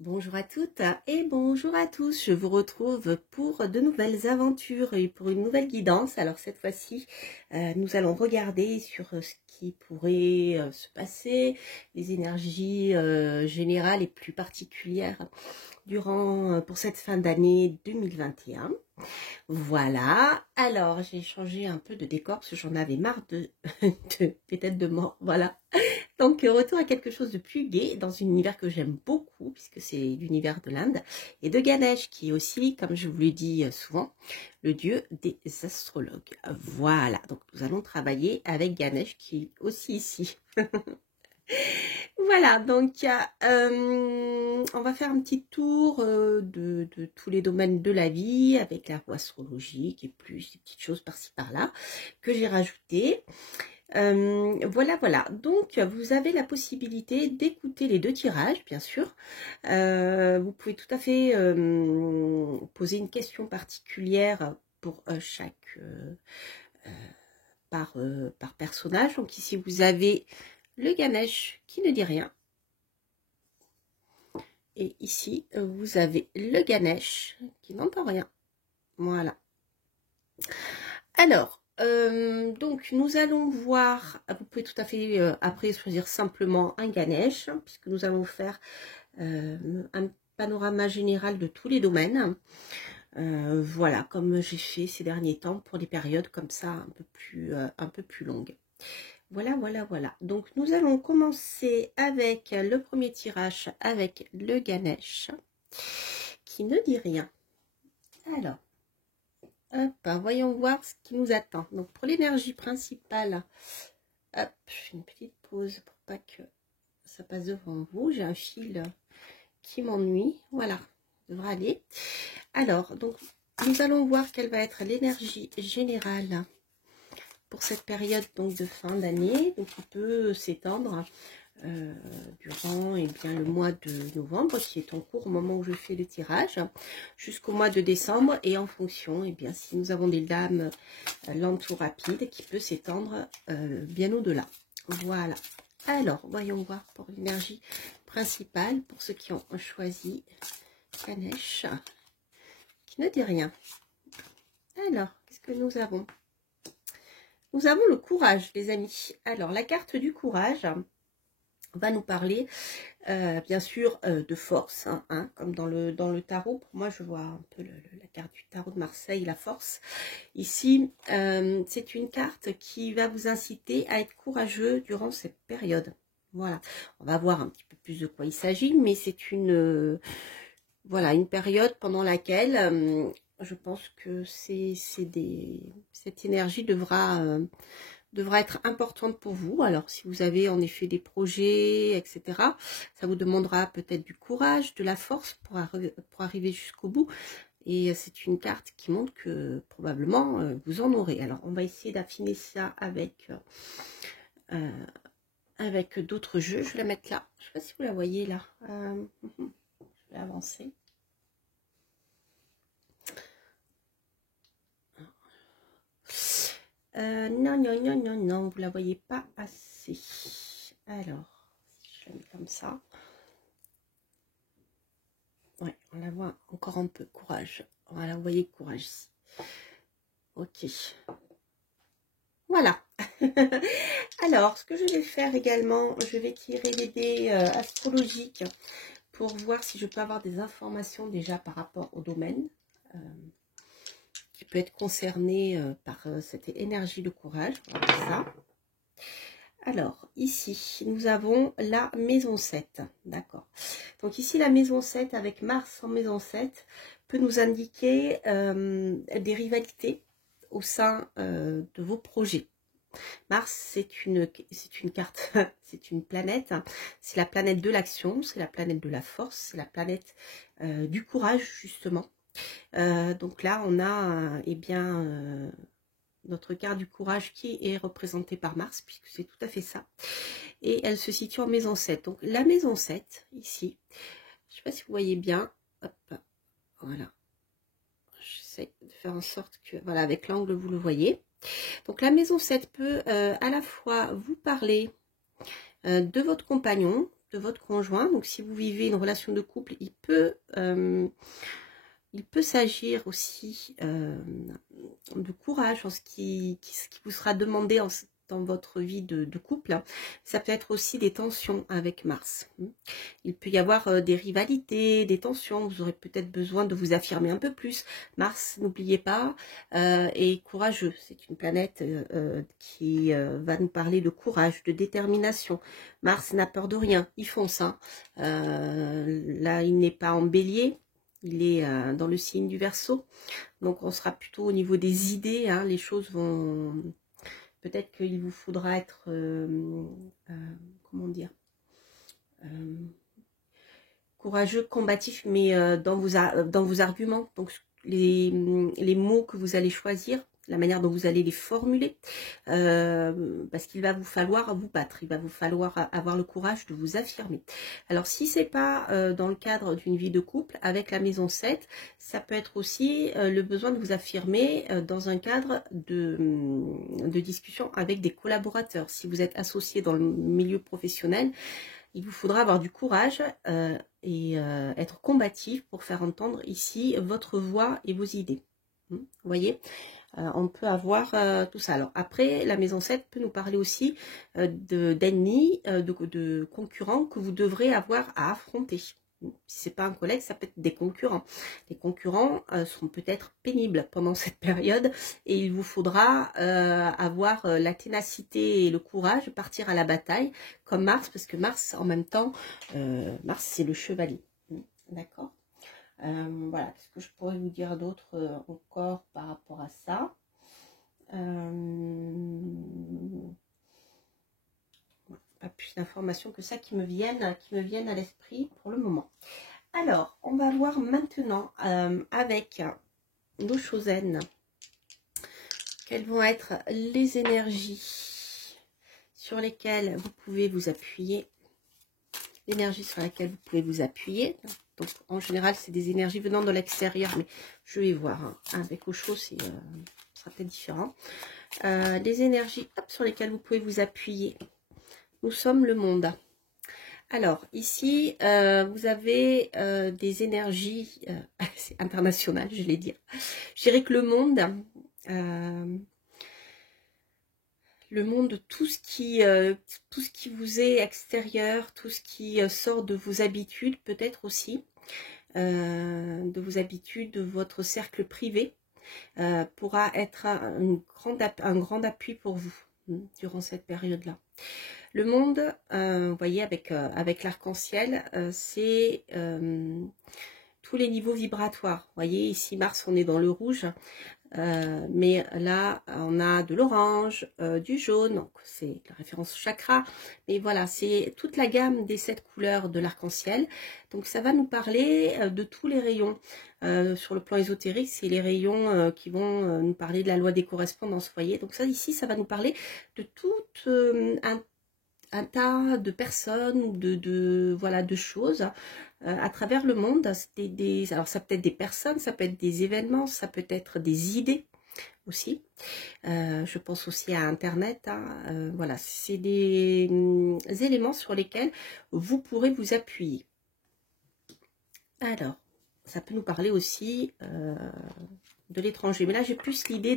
Bonjour à toutes et bonjour à tous, je vous retrouve pour de nouvelles aventures et pour une nouvelle guidance. Alors cette fois-ci, nous allons regarder sur ce qui pourrait se passer, les énergies générales et plus particulières pour cette fin d'année 2021. Voilà, alors j'ai changé un peu de décor parce que j'en avais marre de peut-être de mort, voilà. Donc, retour à quelque chose de plus gai, dans un univers que j'aime beaucoup, puisque c'est l'univers de l'Inde, et de Ganesh, qui est aussi, comme je vous le dis souvent, le dieu des astrologues. Voilà, donc nous allons travailler avec Ganesh, qui est aussi ici. Voilà, donc on va faire un petit tour de tous les domaines de la vie, avec la roue astrologique, et plus des petites choses par-ci par-là, que j'ai rajoutées. Voilà. Donc, vous avez la possibilité d'écouter les deux tirages, bien sûr. Vous pouvez tout à fait poser une question particulière pour chaque par personnage. Donc ici, vous avez le Ganesh qui ne dit rien. Et ici, vous avez le Ganesh qui n'entend rien. Voilà. Alors, donc nous allons voir, vous pouvez tout à fait après choisir simplement un Ganesh, puisque nous allons faire un panorama général de tous les domaines. Voilà, comme j'ai fait ces derniers temps pour des périodes comme ça un peu plus longues. Voilà. Donc nous allons commencer avec le premier tirage avec le Ganesh qui ne dit rien. Alors, hop, voyons voir ce qui nous attend. Donc pour l'énergie principale, hop, je fais une petite pause pour pas que ça passe devant vous. J'ai un fil qui m'ennuie. Voilà, ça devrait aller. Alors, donc nous allons voir quelle va être l'énergie générale pour cette période donc de fin d'année. Donc il peut s'étendre durant le mois de novembre, qui est en cours au moment où je fais le tirage, jusqu'au mois de décembre, et en fonction, si nous avons des dames lentes ou rapides, qui peut s'étendre bien au-delà. Voilà. Alors, voyons voir pour l'énergie principale, pour ceux qui ont choisi Ganesh, qui ne dit rien. Alors, qu'est-ce que nous avons? Nous avons le courage, les amis. Alors, la carte du courage va nous parler bien sûr de force, comme dans le tarot. Pour moi, je vois un peu la carte du tarot de Marseille, la force. Ici, c'est une carte qui va vous inciter à être courageux durant cette période. Voilà, on va voir un petit peu plus de quoi il s'agit, mais c'est une période pendant laquelle je pense que cette énergie devra être importante pour vous. Alors, si vous avez en effet des projets, etc., ça vous demandera peut-être du courage, de la force pour arriver jusqu'au bout. Et c'est une carte qui montre que probablement vous en aurez. Alors, on va essayer d'affiner ça avec d'autres jeux. Je vais la mettre là. Je ne sais pas si vous la voyez là. Je vais avancer. Non, vous la voyez pas assez. Alors, si je la mets comme ça. Ouais, on la voit encore un peu. Courage. Voilà, vous voyez courage ici. Ok. Voilà. Alors, ce que je vais faire également, je vais tirer les dés astrologiques pour voir si je peux avoir des informations déjà par rapport au domaine qui peut être concerné par cette énergie de courage. Voilà ça. Alors, ici, nous avons la maison 7. D'accord. Donc ici, la maison 7 avec Mars en maison 7 peut nous indiquer des rivalités au sein de vos projets. Mars, c'est une carte, c'est une planète. C'est la planète de l'action, c'est la planète de la force, c'est la planète du courage, justement. Donc là, on a, notre carte du courage qui est représentée par Mars, puisque c'est tout à fait ça. Et elle se situe en maison 7. Donc la maison 7, ici, je ne sais pas si vous voyez bien. Hop, voilà. J'essaie de faire en sorte que, voilà, avec l'angle, vous le voyez. Donc la maison 7 peut à la fois vous parler de votre compagnon, de votre conjoint. Donc si vous vivez une relation de couple, il peut s'agir aussi de courage en ce qui vous sera demandé dans votre vie de couple. Ça peut être aussi des tensions avec Mars. Il peut y avoir des rivalités, des tensions. Vous aurez peut-être besoin de vous affirmer un peu plus. Mars, n'oubliez pas, est courageux. C'est une planète qui va nous parler de courage, de détermination. Mars n'a peur de rien. Il fonce. Hein. Là, il n'est pas en bélier. Il est dans le signe du Verseau. Donc, on sera plutôt au niveau des idées. Hein. Les choses vont... Peut-être qu'il vous faudra être... comment dire courageux, combatif, mais dans vos arguments. Donc, les mots que vous allez choisir, la manière dont vous allez les formuler, parce qu'il va vous falloir vous battre, il va vous falloir avoir le courage de vous affirmer. Alors si c'est pas dans le cadre d'une vie de couple, avec la maison 7, ça peut être aussi le besoin de vous affirmer dans un cadre de discussion avec des collaborateurs. Si vous êtes associé dans le milieu professionnel, il vous faudra avoir du courage et être combatif pour faire entendre ici votre voix et vos idées. Vous voyez, on peut avoir tout ça. Alors après, la maison 7 peut nous parler aussi d'ennemis, de concurrents que vous devrez avoir à affronter. Si ce n'est pas un collègue, ça peut être des concurrents. Les concurrents seront peut-être pénibles pendant cette période et il vous faudra avoir la ténacité et le courage de partir à la bataille comme Mars, parce que Mars, en même temps, Mars, c'est le chevalier. D'accord ? Voilà, qu'est-ce que je pourrais vous dire d'autre encore par rapport à ça? Pas plus d'informations que ça qui me viennent à l'esprit pour le moment. Alors, on va voir maintenant avec nos Chosen quelles vont être les énergies sur lesquelles vous pouvez vous appuyer. L'énergie sur laquelle vous pouvez vous appuyer. Donc, en général, c'est des énergies venant de l'extérieur, mais je vais voir. Hein. Avec Osho, ce sera peut-être différent. Les énergies sur lesquelles vous pouvez vous appuyer. Nous sommes le monde. Alors, ici, vous avez des énergies c'est international, je vais dire. Je dirais que le monde, tout ce qui vous est extérieur, tout ce qui sort de vos habitudes, peut-être aussi, de vos habitudes, de votre cercle privé, pourra être un grand appui pour vous durant cette période-là. Le monde, vous voyez, avec l'arc-en-ciel, c'est tous les niveaux vibratoires. Vous voyez, ici, Mars, on est dans le rouge. Mais là, on a de l'orange, du jaune, donc c'est la référence chakra. Mais voilà, c'est toute la gamme des 7 couleurs de l'arc-en-ciel. Donc ça va nous parler de tous les rayons. Sur le plan ésotérique, c'est les rayons qui vont nous parler de la loi des correspondances, vous voyez. Donc ça, ici, ça va nous parler de tout un tas de personnes, de choses à travers le monde. Alors ça peut être des personnes, ça peut être des événements, ça peut être des idées aussi. Je pense aussi à Internet. Hein. Voilà, c'est des éléments sur lesquels vous pourrez vous appuyer. Alors, ça peut nous parler aussi de l'étranger. Mais là, j'ai plus l'idée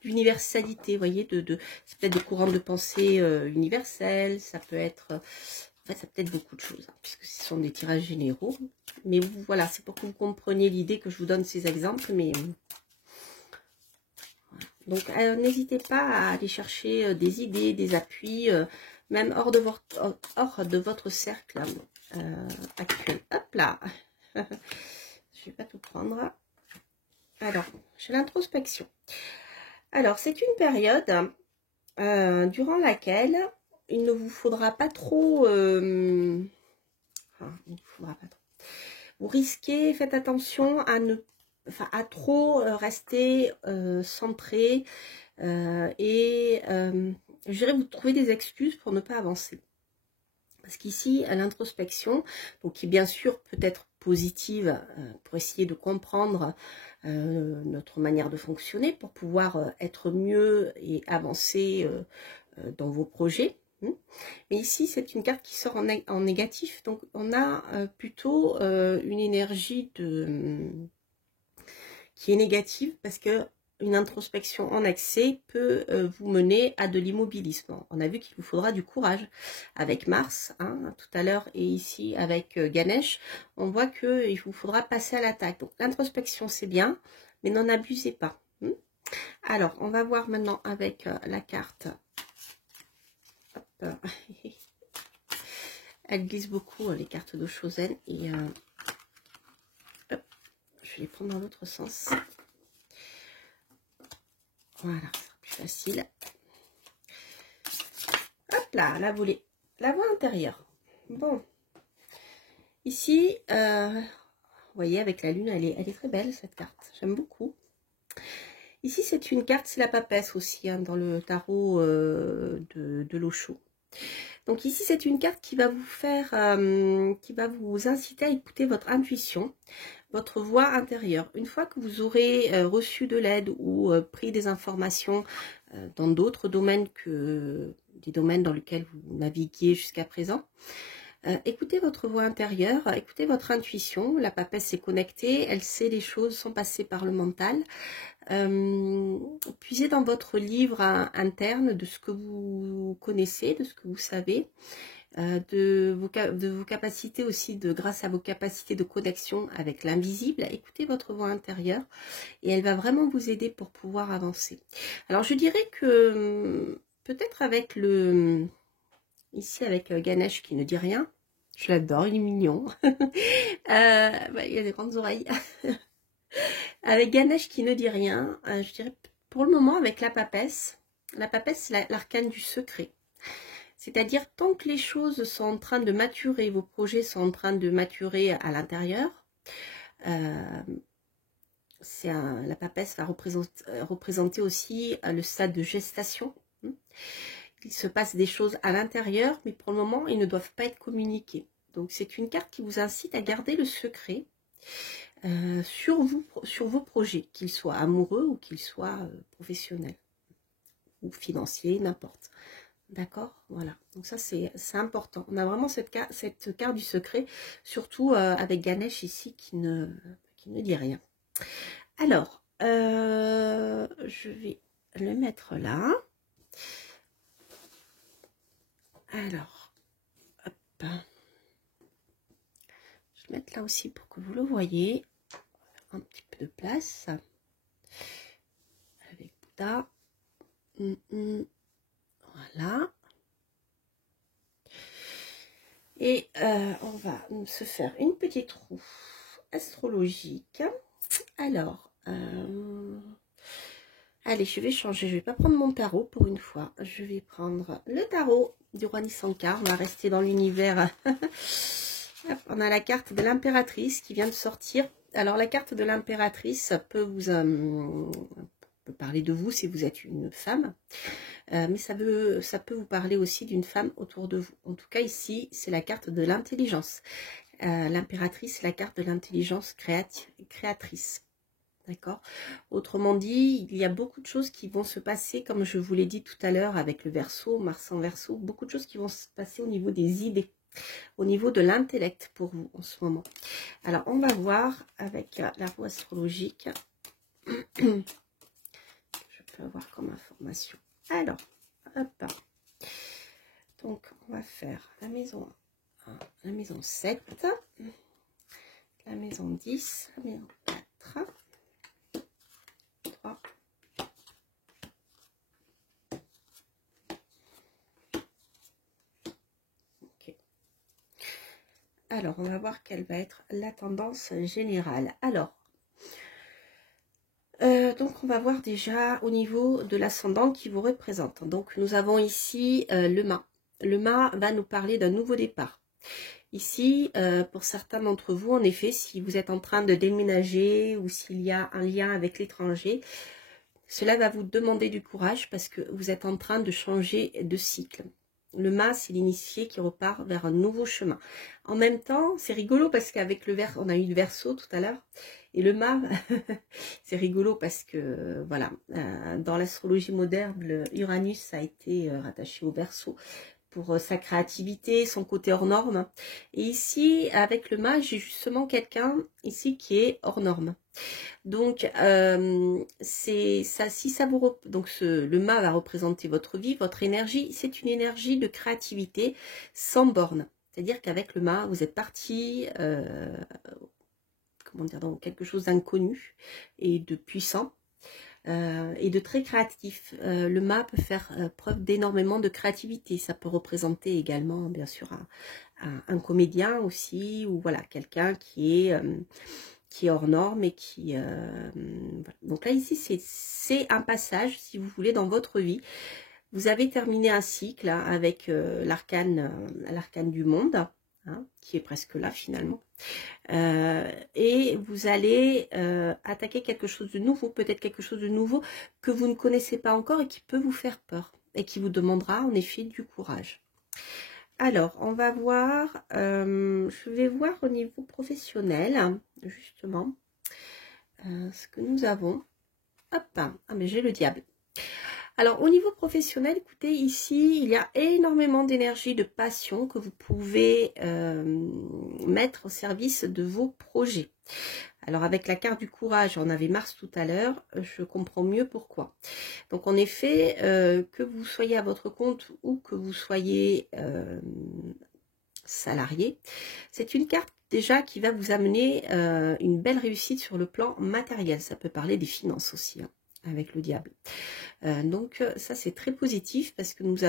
d'universalité, vous voyez, c'est peut-être des courants de pensée universels, ça peut être... En fait, ça peut être beaucoup de choses, hein, puisque ce sont des tirages généraux. Mais voilà, c'est pour que vous compreniez l'idée que je vous donne ces exemples. Mais donc, n'hésitez pas à aller chercher des idées, des appuis, même hors de votre cercle actuel. Hop là. Je ne vais pas tout prendre. Alors, j'ai l'introspection. Alors, c'est une période durant laquelle il ne vous faudra pas trop... Vous risquez, faites attention à trop rester centré et je dirais vous trouver des excuses pour ne pas avancer. Parce qu'ici, à l'introspection, donc qui bien sûr peut être positive pour essayer de comprendre notre manière de fonctionner, pour pouvoir être mieux et avancer dans vos projets, Mais ici, c'est une carte qui sort en négatif. Donc, on a plutôt une énergie qui est négative parce que une introspection en excès peut vous mener à de l'immobilisme. On a vu qu'il vous faudra du courage avec Mars, hein, tout à l'heure, et ici avec Ganesh. On voit qu'il vous faudra passer à l'attaque. Donc, l'introspection, c'est bien, mais n'en abusez pas. Alors, on va voir maintenant avec la carte. Hop. Elle glisse beaucoup, les cartes d'Oshozen. Et hop, je vais les prendre dans l'autre sens. Voilà, ça sera plus facile. Hop là, la volée. La voie intérieure. Bon. Ici, vous voyez, avec la lune, elle est très belle, cette carte. J'aime beaucoup. Ici, c'est une carte, c'est la papesse aussi, hein, dans le tarot de l'Osho. Donc ici, c'est une carte qui va vous faire, qui va vous inciter à écouter votre intuition, votre voix intérieure. Une fois que vous aurez reçu de l'aide ou pris des informations dans d'autres domaines que des domaines dans lesquels vous naviguiez jusqu'à présent, écoutez votre voix intérieure, écoutez votre intuition. La papesse est connectée, elle sait les choses sans passer par le mental. Puisez dans votre livre interne de ce que vous connaissez, de ce que vous savez, de vos capacités aussi, grâce à vos capacités de connexion avec l'invisible. Écoutez votre voix intérieure et elle va vraiment vous aider pour pouvoir avancer. Alors je dirais que peut-être avec ici avec Ganesh qui ne dit rien, je l'adore, il est mignon. Il a des grandes oreilles. Avec Ganesh qui ne dit rien, je dirais pour le moment avec la papesse c'est l'arcane du secret. C'est-à-dire tant que les choses sont en train de maturer, vos projets sont en train de maturer à l'intérieur, la papesse va représenter aussi le stade de gestation. Il se passe des choses à l'intérieur, mais pour le moment, ils ne doivent pas être communiqués. Donc c'est une carte qui vous incite à garder le secret sur vos projets, qu'ils soient amoureux ou qu'ils soient professionnels ou financiers, n'importe. D'accord, voilà. Donc ça c'est important. On a vraiment cette carte du secret, surtout avec Ganesh ici qui ne dit rien. Alors, je vais le mettre là. Alors, hop. Je vais le mettre là aussi pour que vous le voyez. Un petit peu de place. Avec Bouddha. Voilà. Et on va se faire une petite roue astrologique. Alors, allez, je vais changer. Je ne vais pas prendre mon tarot pour une fois. Je vais prendre le tarot du roi Nissankar. On va rester dans l'univers. On a la carte de l'impératrice qui vient de sortir. Alors, la carte de l'impératrice peut vous peut parler de vous si vous êtes une femme. Mais ça peut vous parler aussi d'une femme autour de vous. En tout cas, ici, c'est la carte de l'intelligence. L'impératrice, c'est la carte de l'intelligence créatrice. D'accord. Autrement dit, il y a beaucoup de choses qui vont se passer, comme je vous l'ai dit tout à l'heure avec le Verseau, Mars en Verseau, beaucoup de choses qui vont se passer au niveau des idées, au niveau de l'intellect pour vous en ce moment. Alors, on va voir avec la roue astrologique. Je peux avoir comme information. Alors, hop. Donc, on va faire la maison 1, la maison 7, la maison 10, la maison 4, 3, ok. Alors, on va voir quelle va être la tendance générale. Alors, donc on va voir déjà au niveau de l'ascendant qui vous représente. Donc nous avons ici le mât. Le mât va nous parler d'un nouveau départ. Ici, pour certains d'entre vous, en effet, si vous êtes en train de déménager ou s'il y a un lien avec l'étranger, cela va vous demander du courage parce que vous êtes en train de changer de cycle. Le mât, c'est l'initié qui repart vers un nouveau chemin. En même temps, c'est rigolo parce qu'avec le on a eu le Verseau tout à l'heure. Et le mât, c'est rigolo parce que, voilà, dans l'astrologie moderne, Uranus a été rattaché au Verseau. pour sa créativité, son côté hors norme. Et ici, avec le mât, j'ai justement quelqu'un ici qui est hors norme. Donc, c'est ça, si ça vous donc le mât va représenter votre vie, votre énergie. C'est une énergie de créativité sans borne. C'est-à-dire qu'avec le mât, vous êtes parti, comment dire, dans quelque chose d'inconnu et de puissant. Et de très créatif. Le mât peut faire preuve d'énormément de créativité. Ça peut représenter également, bien sûr, un comédien aussi, ou voilà, quelqu'un qui est hors norme et qui... voilà. Donc là, ici, c'est un passage, si vous voulez, dans votre vie. Vous avez terminé un cycle hein, avec l'arcane du monde, hein, qui est presque là finalement. Et vous allez attaquer quelque chose de nouveau, peut-être quelque chose de nouveau que vous ne connaissez pas encore et qui peut vous faire peur et qui vous demandera en effet du courage. Alors, on va voir, je vais voir au niveau professionnel, justement, ce que nous avons. Hop, ah mais j'ai le diable. Alors, au niveau professionnel, écoutez, ici, il y a énormément d'énergie, de passion que vous pouvez mettre au service de vos projets. Alors, avec la carte du courage, on avait Mars tout à l'heure, je comprends mieux pourquoi. Donc, en effet, que vous soyez à votre compte ou que vous soyez salarié, c'est une carte déjà qui va vous amener une belle réussite sur le plan matériel. Ça peut parler des finances aussi, hein, avec le diable. Donc ça c'est très positif parce que nous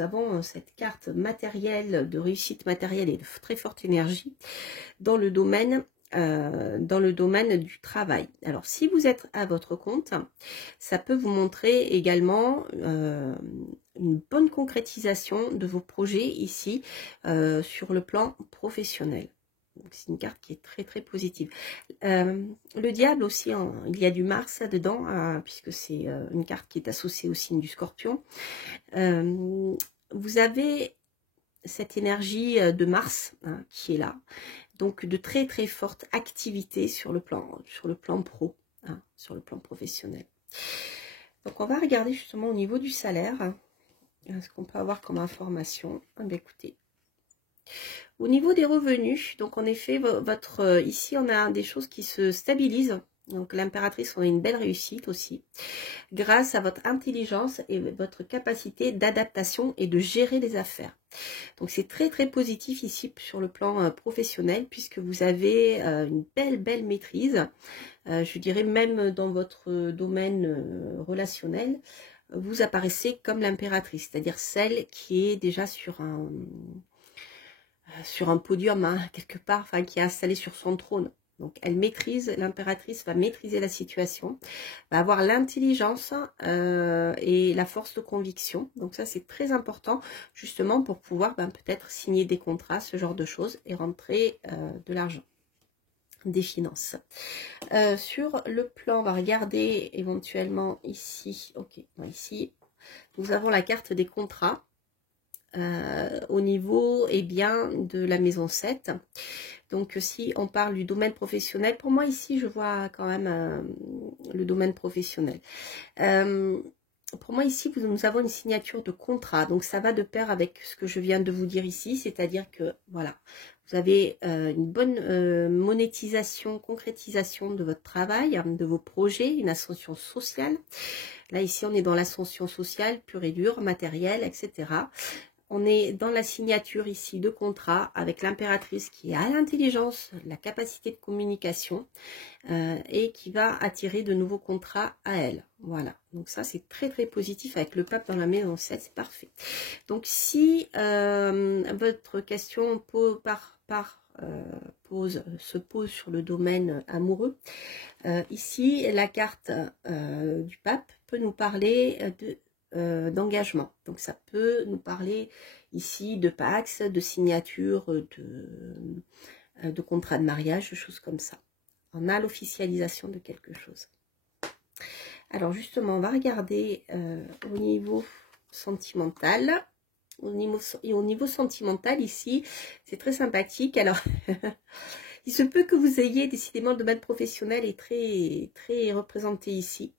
avons cette carte matérielle, de réussite matérielle et de très forte énergie dans le domaine du travail. Alors si vous êtes à votre compte, ça peut vous montrer également une bonne concrétisation de vos projets ici sur le plan professionnel. C'est une carte qui est très très positive. Le diable aussi, il y a du Mars dedans, puisque c'est une carte qui est associée au signe du Scorpion. Vous avez cette énergie de Mars hein, qui est là, donc de très très forte activité sur le plan pro, hein, sur le plan professionnel. Donc on va regarder justement au niveau du salaire, hein, ce qu'on peut avoir comme information. Ah, bien, écoutez. Au niveau des revenus, donc en effet, ici on a des choses qui se stabilisent. Donc l'impératrice, on a une belle réussite aussi, grâce à votre intelligence et votre capacité d'adaptation et de gérer les affaires. Donc c'est très très positif ici sur le plan professionnel, puisque vous avez une belle maîtrise. Je dirais même dans votre domaine relationnel, vous apparaissez comme l'impératrice, c'est-à-dire celle qui est déjà sur un podium, hein, quelque part, enfin, qui est installée sur son trône. Donc, elle maîtrise, l'impératrice va maîtriser la situation, va avoir l'intelligence et la force de conviction. Donc, ça, c'est très important, justement, pour pouvoir peut-être signer des contrats, ce genre de choses, et rentrer de l'argent, des finances. Sur le plan, on va regarder éventuellement ici. Ok, ici, nous avons la carte des contrats. Au niveau de la maison 7. Donc si on parle du domaine professionnel, pour moi ici je vois quand même le domaine professionnel. Pour moi ici nous avons une signature de contrat, donc ça va de pair avec ce que je viens de vous dire ici, c'est-à-dire que voilà, vous avez une bonne monétisation, concrétisation de votre travail, de vos projets, une ascension sociale. Là ici on est dans l'ascension sociale pure et dure, matérielle, etc. On est dans la signature ici de contrat avec l'impératrice qui a l'intelligence, la capacité de communication et qui va attirer de nouveaux contrats à elle. Voilà, donc ça c'est très très positif avec le pape dans la maison 7, c'est parfait. Donc si votre question se pose sur le domaine amoureux, ici la carte du pape peut nous parler d'engagement. Donc ça peut nous parler ici de pax, de signature, de contrat de mariage, de choses comme ça. On a l'officialisation de quelque chose. Alors justement, on va regarder au niveau sentimental. Au niveau sentimental, ici, c'est très sympathique. Alors, il se peut que vous ayez, décidément, le domaine professionnel est très, très représenté ici.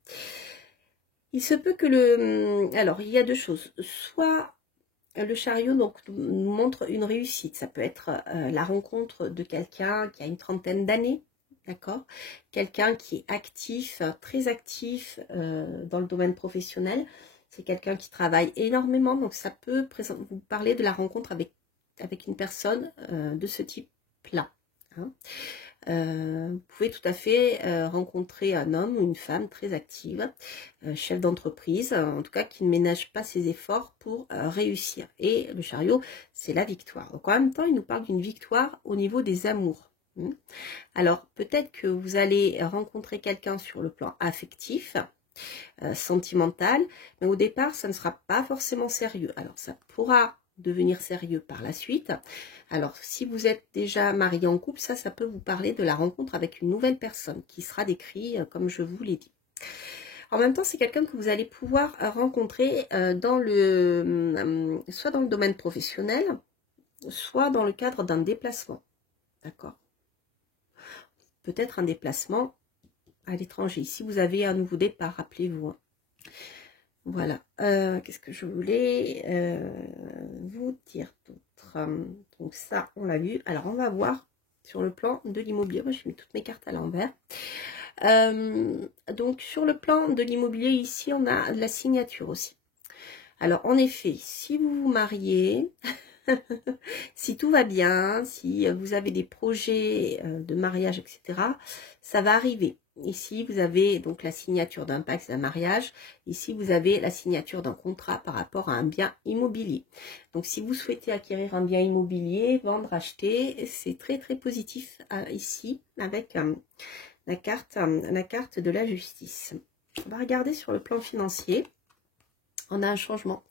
Il se peut que alors il y a deux choses, soit le chariot donc, nous montre une réussite. Ça peut être la rencontre de quelqu'un qui a une trentaine d'années, d'accord? Quelqu'un qui est actif, très actif dans le domaine professionnel. C'est quelqu'un qui travaille énormément, donc ça peut vous parler de la rencontre avec une personne de ce type-là. Hein. Vous pouvez tout à fait rencontrer un homme ou une femme très active, chef d'entreprise, en tout cas qui ne ménage pas ses efforts pour réussir. Et le chariot, c'est la victoire. Donc en même temps, il nous parle d'une victoire au niveau des amours. Alors peut-être que vous allez rencontrer quelqu'un sur le plan affectif, sentimental, mais au départ, ça ne sera pas forcément sérieux. Alors ça pourra devenir sérieux par la suite. Alors, si vous êtes déjà marié en couple, ça peut vous parler de la rencontre avec une nouvelle personne qui sera décrite comme je vous l'ai dit. En même temps, c'est quelqu'un que vous allez pouvoir rencontrer soit dans le domaine professionnel, soit dans le cadre d'un déplacement. D'accord? Peut-être un déplacement à l'étranger. Si vous avez un nouveau départ, rappelez-vous. Voilà. Qu'est-ce que je voulais vous dire d'autre? Donc ça, on l'a vu. Alors, on va voir sur le plan de l'immobilier. Moi, j'ai mis toutes mes cartes à l'envers. Donc, sur le plan de l'immobilier, ici, on a de la signature aussi. Alors, en effet, si vous vous mariez, si tout va bien, si vous avez des projets de mariage, etc., ça va arriver. Ici, vous avez donc la signature d'un pacte d'un mariage. Ici, vous avez la signature d'un contrat par rapport à un bien immobilier. Donc, si vous souhaitez acquérir un bien immobilier, vendre, acheter, c'est très, très positif ici avec la carte de la justice. On va regarder sur le plan financier. On a un changement.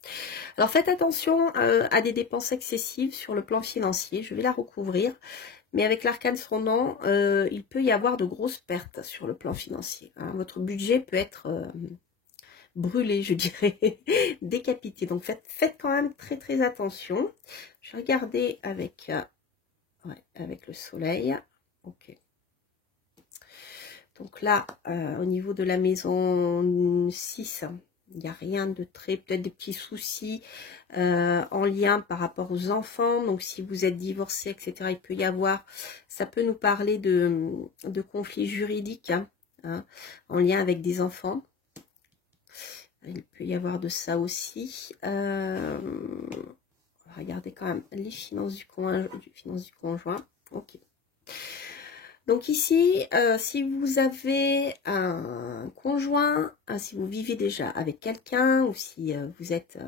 Alors, faites attention à des dépenses excessives sur le plan financier. Je vais la recouvrir. Mais avec l'arcane ascendant, il peut y avoir de grosses pertes sur le plan financier. Hein. Votre budget peut être brûlé, je dirais, décapité. Donc faites quand même très très attention. Je vais regarder avec le soleil. Ok. Donc là, au niveau de la maison 6, il n'y a rien de très, peut-être des petits soucis en lien par rapport aux enfants. Donc, si vous êtes divorcé, etc., il peut y avoir, ça peut nous parler de conflits juridiques en lien avec des enfants. Il peut y avoir de ça aussi. Regardez quand même les finances du conjoint. Ok. Donc ici, si vous avez un conjoint, si vous vivez déjà avec quelqu'un ou si vous êtes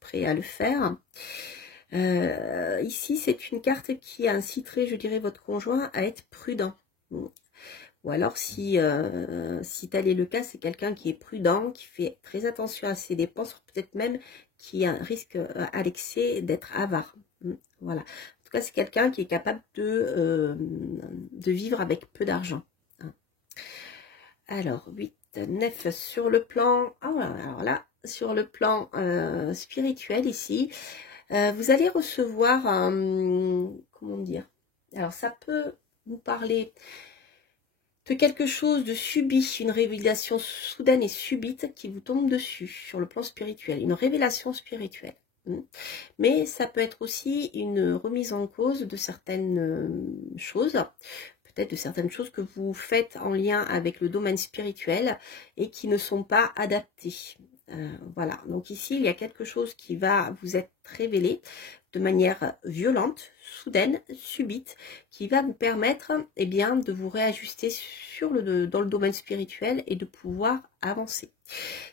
prêt à le faire, ici c'est une carte qui inciterait, je dirais, votre conjoint à être prudent. Ou alors si tel est le cas, c'est quelqu'un qui est prudent, qui fait très attention à ses dépenses, peut-être même qui a un risque à l'excès d'être avare. Voilà. En tout cas, c'est quelqu'un qui est capable de vivre avec peu d'argent. Alors, 8, 9 sur le plan... alors là, sur le plan spirituel ici, vous allez recevoir comment dire? Alors, ça peut vous parler de quelque chose de subit, une révélation soudaine et subite qui vous tombe dessus sur le plan spirituel, une révélation spirituelle. Mais ça peut être aussi une remise en cause de certaines choses, peut-être de certaines choses que vous faites en lien avec le domaine spirituel et qui ne sont pas adaptées. Voilà, donc ici il y a quelque chose qui va vous être révélé de manière violente, soudaine, subite, qui va vous permettre de vous réajuster dans le domaine spirituel et de pouvoir avancer.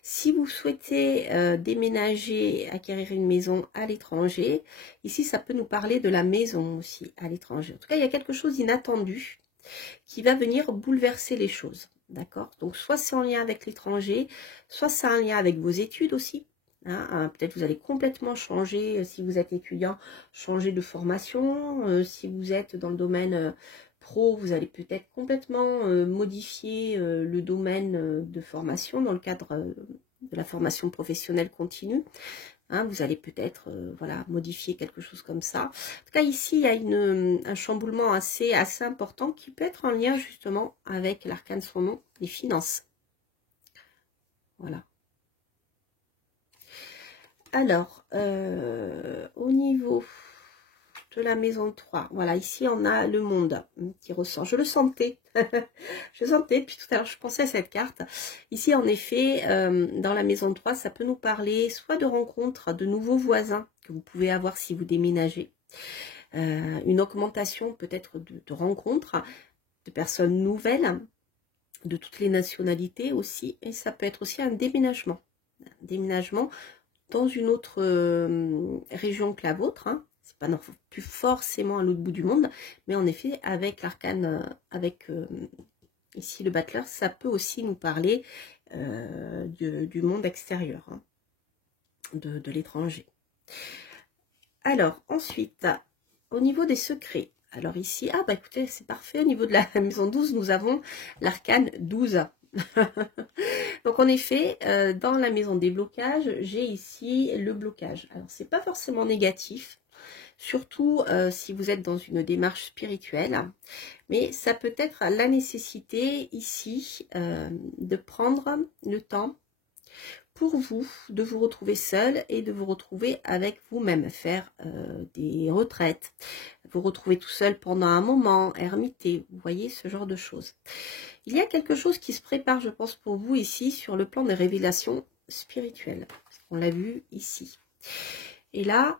Si vous souhaitez déménager, acquérir une maison à l'étranger, ici ça peut nous parler de la maison aussi à l'étranger. En tout cas, il y a quelque chose d'inattendu qui va venir bouleverser les choses. D'accord? Donc, soit c'est en lien avec l'étranger, soit c'est en lien avec vos études aussi. Peut-être vous allez complètement changer, si vous êtes étudiant, changer de formation. Si vous êtes dans le domaine pro, vous allez peut-être complètement modifier le domaine de formation dans le cadre de la formation professionnelle continue. Vous allez peut-être modifier quelque chose comme ça. En tout cas, ici, il y a un chamboulement assez important qui peut être en lien justement avec l'arcane son nom, les finances. Voilà. Alors, au niveau de la maison 3, voilà, ici on a le monde qui ressort. Je le sentais, je le sentais depuis tout à l'heure, je pensais à cette carte. Ici, en effet, dans la maison 3, ça peut nous parler soit de rencontres de nouveaux voisins que vous pouvez avoir si vous déménagez, une augmentation peut-être de rencontres, de personnes nouvelles, de toutes les nationalités aussi, et ça peut être aussi un déménagement dans une autre région que la vôtre, hein. C'est pas non plus forcément à l'autre bout du monde, mais en effet, avec l'arcane, avec ici le Battleur, ça peut aussi nous parler du monde extérieur, hein, de l'étranger. Alors, ensuite, au niveau des secrets, alors ici, ah bah écoutez, c'est parfait, au niveau de la maison 12, nous avons l'arcane 12. Donc en effet, dans la maison des blocages, j'ai ici le blocage. Alors c'est pas forcément négatif, surtout si vous êtes dans une démarche spirituelle, mais ça peut être la nécessité ici de prendre le temps pour vous, de vous retrouver seul et de vous retrouver avec vous-même, faire des retraites, vous retrouver tout seul pendant un moment, ermité, vous voyez, ce genre de choses. Il y a quelque chose qui se prépare, je pense, pour vous ici, sur le plan des révélations spirituelles. On l'a vu ici. Et là,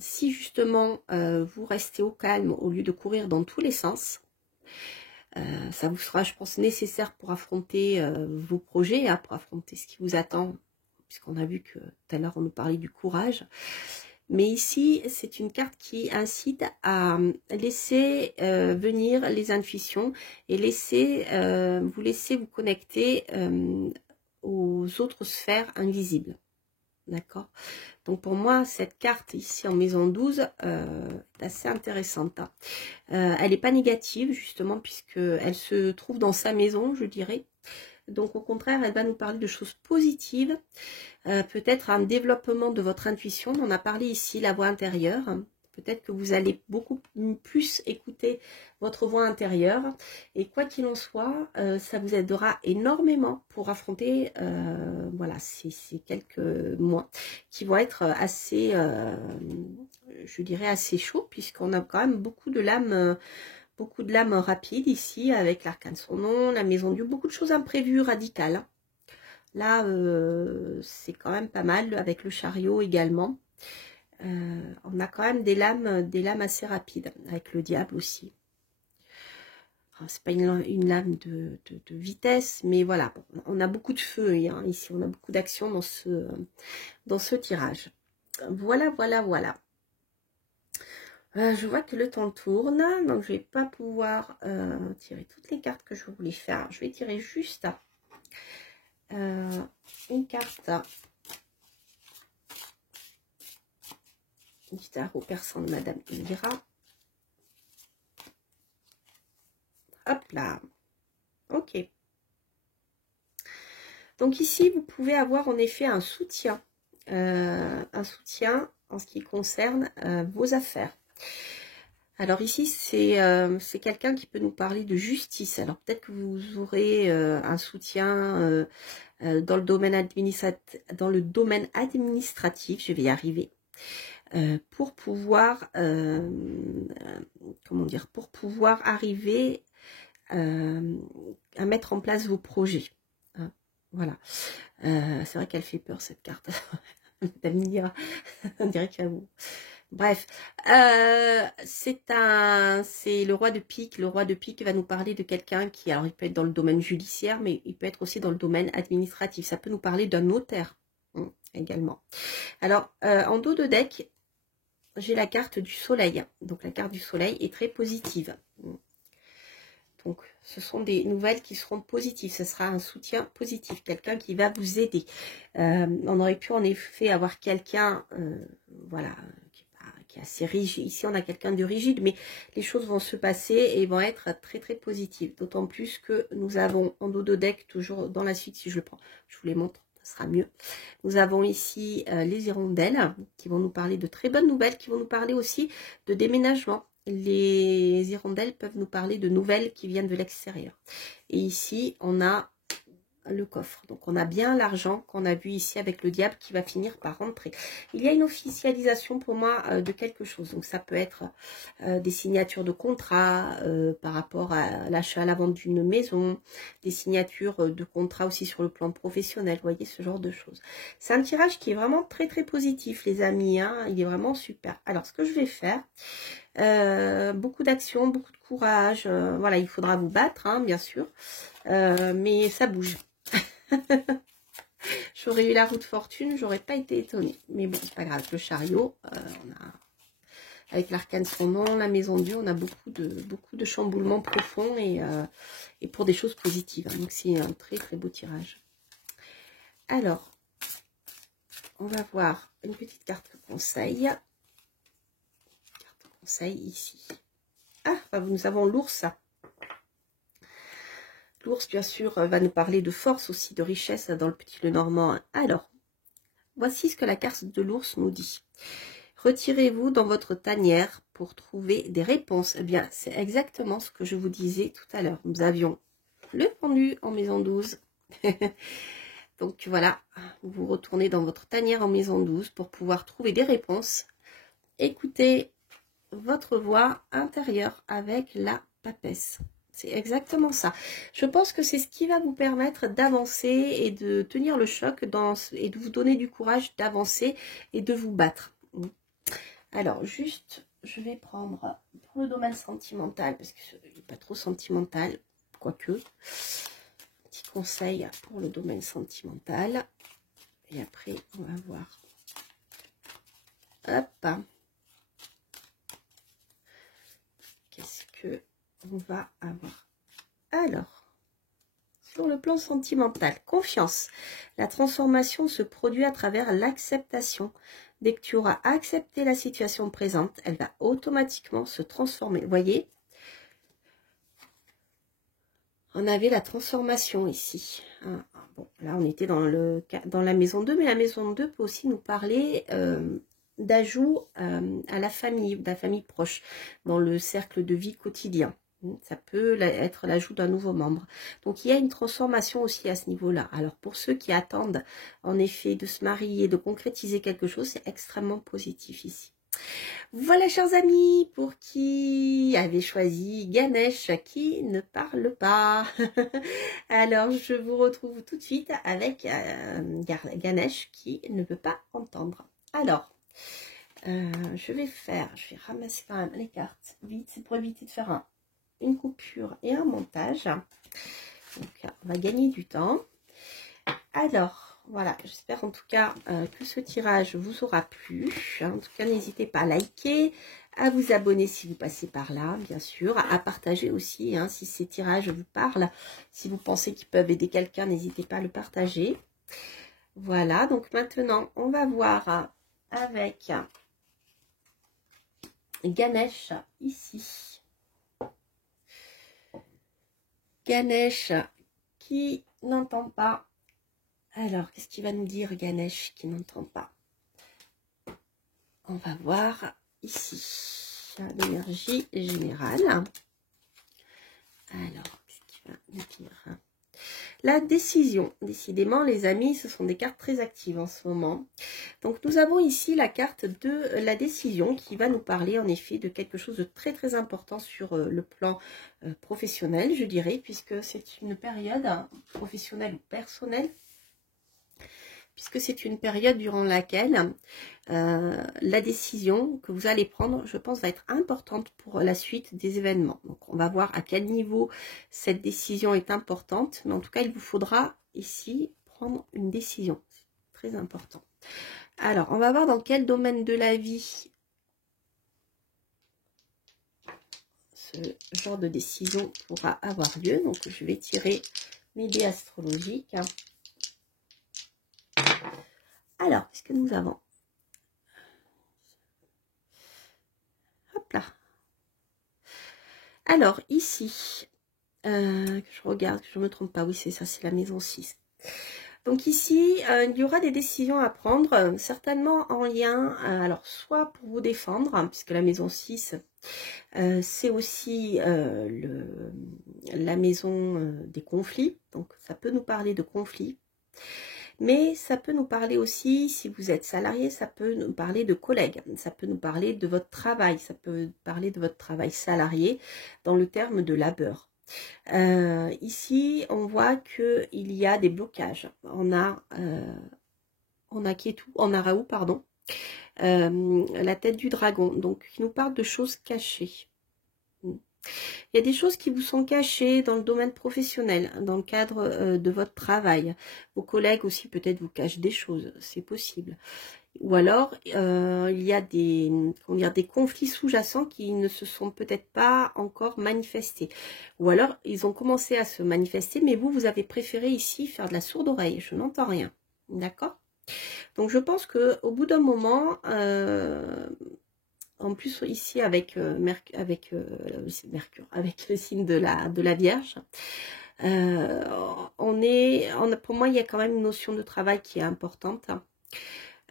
si justement vous restez au calme au lieu de courir dans tous les sens, ça vous sera, je pense, nécessaire pour affronter vos projets, hein, pour affronter ce qui vous attend, puisqu'on a vu que tout à l'heure on nous parlait du courage. Mais ici, c'est une carte qui incite à laisser venir les intuitions et vous laisser vous connecter aux autres sphères invisibles. D'accord? Donc pour moi, cette carte ici en maison 12 est assez intéressante, hein. Elle n'est pas négative, justement, puisqu'elle se trouve dans sa maison, je dirais. Donc au contraire, elle va nous parler de choses positives, peut-être un développement de votre intuition. On a parlé ici, la voix intérieure. Peut-être que vous allez beaucoup plus écouter votre voix intérieure. Et quoi qu'il en soit, ça vous aidera énormément pour affronter voilà, ces quelques mois qui vont être assez, je dirais, assez chauds, puisqu'on a quand même beaucoup de lames rapides ici, avec l'arcane son nom, la maison Dieu, beaucoup de choses imprévues, radicales, hein. Là, c'est quand même pas mal, avec le chariot également. On a quand même des lames assez rapides, avec le diable aussi. C'est pas une lame de vitesse, mais voilà, bon, on a beaucoup de feu, hein, ici, on a beaucoup d'action dans ce tirage. Voilà, voilà, voilà. Je vois que le temps tourne, donc je vais pas pouvoir tirer toutes les cartes que je voulais faire. Je vais tirer juste une carte du tarot persan de Madame Elvira. Hop là. Ok. Donc ici, vous pouvez avoir en effet un soutien en ce qui concerne vos affaires. Alors ici, c'est quelqu'un qui peut nous parler de justice. Alors peut-être que vous aurez un soutien dans le domaine administratif, je vais y arriver, pour pouvoir, comment dire, pour pouvoir arriver à mettre en place vos projets. Hein, voilà. C'est vrai qu'elle fait peur, cette carte. Damien, on dirait qu'il y a vous. Bref, c'est le roi de pique. Le roi de pique va nous parler de quelqu'un qui, alors il peut être dans le domaine judiciaire, mais il peut être aussi dans le domaine administratif. Ça peut nous parler d'un notaire également. Alors, en dos de deck, j'ai la carte du soleil. Donc la carte du soleil est très positive. Donc, ce sont des nouvelles qui seront positives. Ce sera un soutien positif, quelqu'un qui va vous aider. On aurait pu en effet avoir quelqu'un, voilà, qui est assez rigide. Ici, on a quelqu'un de rigide, mais les choses vont se passer et vont être très très positives. D'autant plus que nous avons en dos de deck, toujours dans la suite, si je le prends, je vous les montre, ça sera mieux. Nous avons ici les hirondelles qui vont nous parler de très bonnes nouvelles, qui vont nous parler aussi de déménagement. Les hirondelles peuvent nous parler de nouvelles qui viennent de l'extérieur. Et ici, on a le coffre. Donc on a bien l'argent qu'on a vu ici avec le diable qui va finir par rentrer. Il y a une officialisation pour moi de quelque chose. Donc ça peut être des signatures de contrat par rapport à l'achat, à la vente d'une maison, des signatures de contrat aussi sur le plan professionnel, vous voyez, ce genre de choses. C'est un tirage qui est vraiment très très positif les amis, hein, il est vraiment super. Alors ce que je vais faire, beaucoup d'action, beaucoup de courage, voilà, il faudra vous battre, hein, bien sûr, mais ça bouge. J'aurais eu la roue de fortune, j'aurais pas été étonnée. Mais bon, c'est pas grave. Le chariot, avec l'arcane son nom, la maison de Dieu, on a beaucoup de chamboulements profonds et pour des choses positives. Hein. Donc c'est un très très beau tirage. Alors, on va voir une petite carte conseil. Carte conseil ici. Ah, nous avons l'ours. L'ours, bien sûr, va nous parler de force aussi, de richesse dans le petit Lenormand. Alors, voici ce que la carte de l'ours nous dit. Retirez-vous dans votre tanière pour trouver des réponses. Eh bien, c'est exactement ce que je vous disais tout à l'heure. Nous avions le pendu en maison 12. Donc voilà, vous retournez dans votre tanière en maison 12 pour pouvoir trouver des réponses. Écoutez votre voix intérieure avec la papesse. C'est exactement ça. Je pense que c'est ce qui va vous permettre d'avancer et de tenir le choc et de vous donner du courage d'avancer et de vous battre. Alors, juste, je vais prendre pour le domaine sentimental, parce qu'il n'est pas trop sentimental, quoique. Petit conseil pour le domaine sentimental. Et après, on va voir. Hop. Qu'est-ce que on va avoir? Alors, sur le plan sentimental, confiance. La transformation se produit à travers l'acceptation. Dès que tu auras accepté la situation présente, elle va automatiquement se transformer. Vous voyez? On avait la transformation ici. Bon, là, on était dans la maison 2, mais la maison 2 peut aussi nous parler d'ajout à la famille proche, dans le cercle de vie quotidien. Ça peut être l'ajout d'un nouveau membre. Donc, il y a une transformation aussi à ce niveau-là. Alors, pour ceux qui attendent, en effet, de se marier, de concrétiser quelque chose, c'est extrêmement positif ici. Voilà, chers amis, pour qui avait choisi Ganesh, qui ne parle pas. Alors, je vous retrouve tout de suite avec Ganesh, qui ne veut pas entendre. Alors, je vais ramasser quand même les cartes vite, c'est pour éviter de faire une coupure et un montage. Donc, on va gagner du temps. Alors, voilà, j'espère en tout cas que ce tirage vous aura plu. En tout cas, n'hésitez pas à liker, à vous abonner si vous passez par là, bien sûr, à partager aussi, hein, si ces tirages vous parlent. Si vous pensez qu'ils peuvent aider quelqu'un, n'hésitez pas à le partager. Voilà, donc maintenant, on va voir avec Ganesh ici. Ganesh qui n'entend pas. Alors, qu'est-ce qu'il va nous dire Ganesh qui n'entend pas? On va voir ici l'énergie générale. Alors, qu'est-ce qu'il va nous dire? La décision. Décidément, les amis, ce sont des cartes très actives en ce moment. Donc, nous avons ici la carte de la décision qui va nous parler en effet de quelque chose de très très important sur le plan professionnel, je dirais, puisque c'est une période professionnelle ou personnelle, puisque c'est une période durant laquelle la décision que vous allez prendre, je pense, va être importante pour la suite des événements. Donc, on va voir à quel niveau cette décision est importante, mais en tout cas, il vous faudra ici prendre une décision. C'est très important. Alors, on va voir dans quel domaine de la vie ce genre de décision pourra avoir lieu. Donc, je vais tirer mes dés astrologiques. Alors, qu'est-ce que nous avons? Hop là. Alors, ici, que je regarde, que je ne me trompe pas, oui, c'est ça, c'est la maison 6. Donc ici, il y aura des décisions à prendre, certainement en lien, alors soit pour vous défendre, puisque la maison 6, c'est aussi la maison des conflits. Donc, ça peut nous parler de conflits. Mais ça peut nous parler aussi, si vous êtes salarié, ça peut nous parler de collègues. Ça peut nous parler de votre travail. Ça peut parler de votre travail salarié dans le terme de labeur. Ici, on voit qu'il y a des blocages. On a Ketu, on a Raoult, pardon. La tête du dragon, donc qui nous parle de choses cachées. Il y a des choses qui vous sont cachées dans le domaine professionnel, dans le cadre de votre travail. Vos collègues aussi peut-être vous cachent des choses, c'est possible. Ou alors, il y a des conflits sous-jacents qui ne se sont peut-être pas encore manifestés. Ou alors, ils ont commencé à se manifester, mais vous avez préféré ici faire de la sourde oreille. Je n'entends rien. D'accord ? Donc, je pense qu'au bout d'un moment... en plus ici avec Mercure, avec le signe de la Vierge, pour moi il y a quand même une notion de travail qui est importante,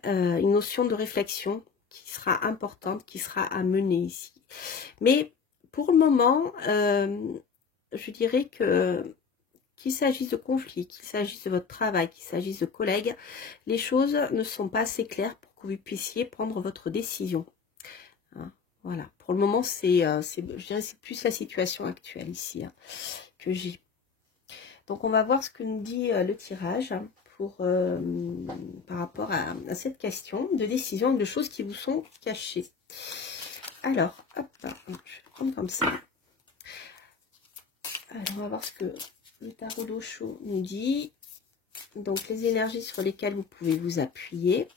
une notion de réflexion qui sera importante, qui sera à mener ici. Mais pour le moment, je dirais que qu'il s'agisse de conflits, qu'il s'agisse de votre travail, qu'il s'agisse de collègues, les choses ne sont pas assez claires pour que vous puissiez prendre votre décision. Voilà, pour le moment, je dirais c'est plus la situation actuelle ici que j'ai. Donc, on va voir ce que nous dit le tirage par rapport à cette question de décision, de choses qui vous sont cachées. Alors, hop, je vais prendre comme ça. Alors, on va voir ce que le tarot d'Osho nous dit. Donc, les énergies sur lesquelles vous pouvez vous appuyer.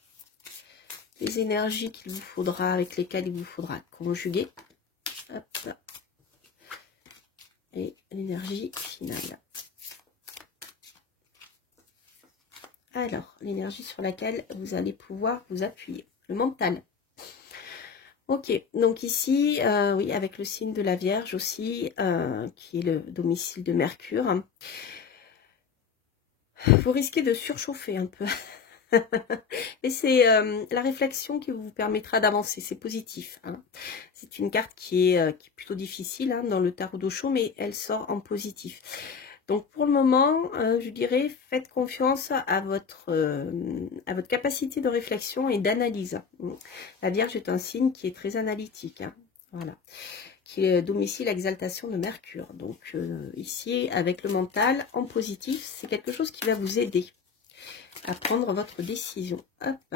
Les énergies qu'il vous faudra, avec lesquelles il vous faudra conjuguer. Hop. Et l'énergie finale. Alors, l'énergie sur laquelle vous allez pouvoir vous appuyer. Le mental. Ok, donc ici, oui, avec le signe de la Vierge aussi, qui est le domicile de Mercure. Vous risquez de surchauffer un peu. Et c'est la réflexion qui vous permettra d'avancer, c'est positif. Hein. C'est une carte qui est plutôt difficile hein, dans le tarot d'Osho, mais elle sort en positif. Donc pour le moment, je dirais, faites confiance à votre capacité de réflexion et d'analyse. La Vierge est un signe qui est très analytique, hein, voilà, qui est domicile exaltation de Mercure. Donc ici, avec le mental en positif, c'est quelque chose qui va vous aider à prendre votre décision. Hop.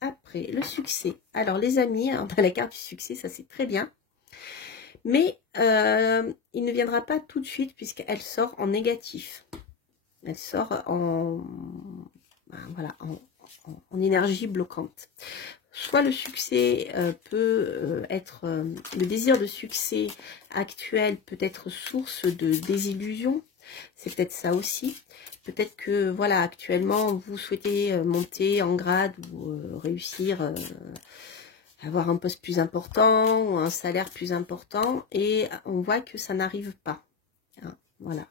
Après, le succès. Alors, les amis, hein, la carte du succès, ça c'est très bien. Mais il ne viendra pas tout de suite puisqu'elle sort en négatif. Elle sort voilà, en énergie bloquante. Soit le succès peut être... le désir de succès actuel peut être source de désillusion. C'est peut-être ça aussi. Peut-être que, voilà, actuellement, vous souhaitez monter en grade ou réussir, avoir un poste plus important ou un salaire plus important. Et on voit que ça n'arrive pas. Hein, voilà.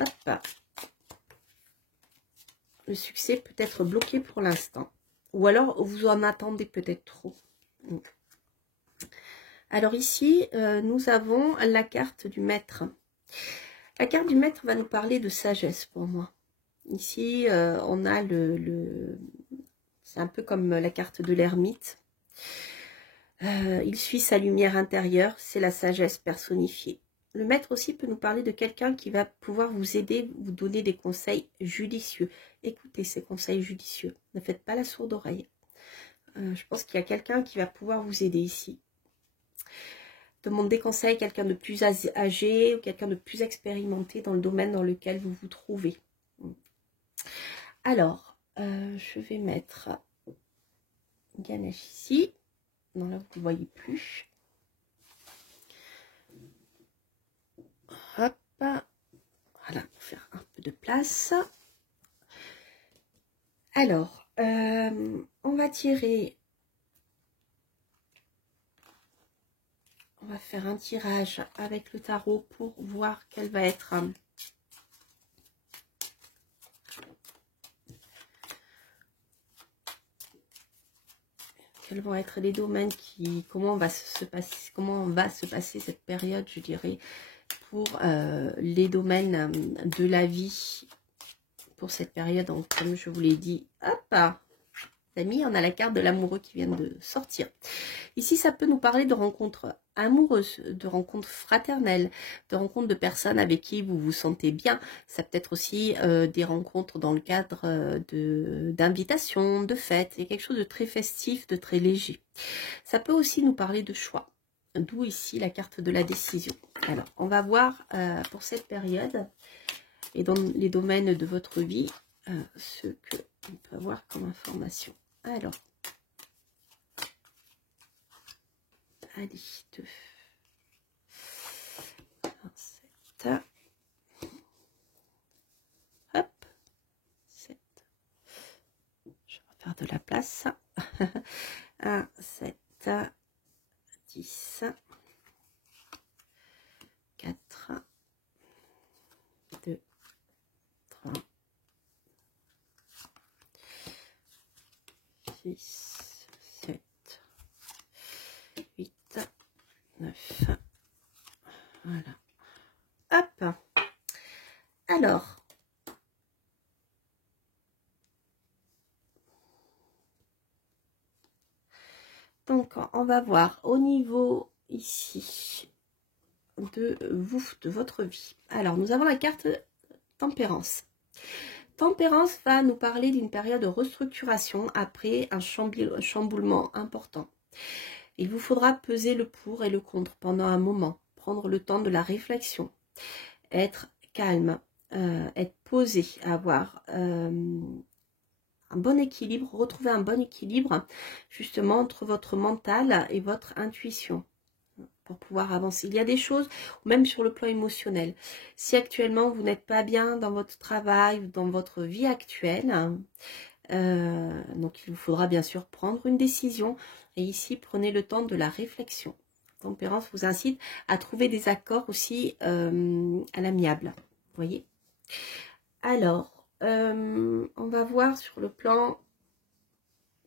Hop. Le succès peut être bloqué pour l'instant. Ou alors, vous en attendez peut-être trop. Alors ici, nous avons la carte du maître. La carte du maître va nous parler de sagesse pour moi. Ici, on a c'est un peu comme la carte de l'ermite. Il suit sa lumière intérieure, c'est la sagesse personnifiée. Le maître aussi peut nous parler de quelqu'un qui va pouvoir vous aider, vous donner des conseils judicieux. Écoutez ces conseils judicieux. Ne faites pas la sourde oreille. Je pense qu'il y a quelqu'un qui va pouvoir vous aider ici. Demandez conseil à quelqu'un de plus âgé ou quelqu'un de plus expérimenté dans le domaine dans lequel vous vous trouvez. Alors, je vais mettre Ganesh ici. Non, là, vous ne le voyez plus. Hop. Voilà, pour faire un peu de place. Alors, on va tirer... On va faire un tirage avec le tarot pour voir quelle va être... quels vont être les domaines comment va se passer cette période, je dirais, pour les domaines de la vie, pour cette période, donc, comme je vous l'ai dit, hop, amis, on a la carte de l'amoureux qui vient de sortir. Ici, ça peut nous parler de rencontres amoureuses, de rencontres fraternelles, de rencontres de personnes avec qui vous vous sentez bien. Ça peut être aussi des rencontres dans le cadre d'invitations, de fêtes. Il y a quelque chose de très festif, de très léger. Ça peut aussi nous parler de choix. D'où ici la carte de la décision. Alors, on va voir pour cette période et dans les domaines de votre vie, ce qu'on peut avoir comme information. Alors, allez, 2, 7, hop, 7, je vais faire de la place, 1, 7, 10, 4, 2, 3, 6, 7, 8, 9, voilà, hop, alors, donc on va voir au niveau ici de vous, de votre vie. Alors, nous avons la carte Tempérance. Tempérance va nous parler d'une période de restructuration après un chamboulement important. Il vous faudra peser le pour et le contre pendant un moment, prendre le temps de la réflexion, être calme, être posé, avoir un bon équilibre, retrouver un bon équilibre justement entre votre mental et votre intuition pour pouvoir avancer. Il y a des choses, même sur le plan émotionnel. Si actuellement vous n'êtes pas bien dans votre travail ou dans votre vie actuelle, donc il vous faudra bien sûr prendre une décision. Et ici, prenez le temps de la réflexion. Tempérance vous incite à trouver des accords aussi à l'amiable. Vous voyez? Alors, on va voir sur le plan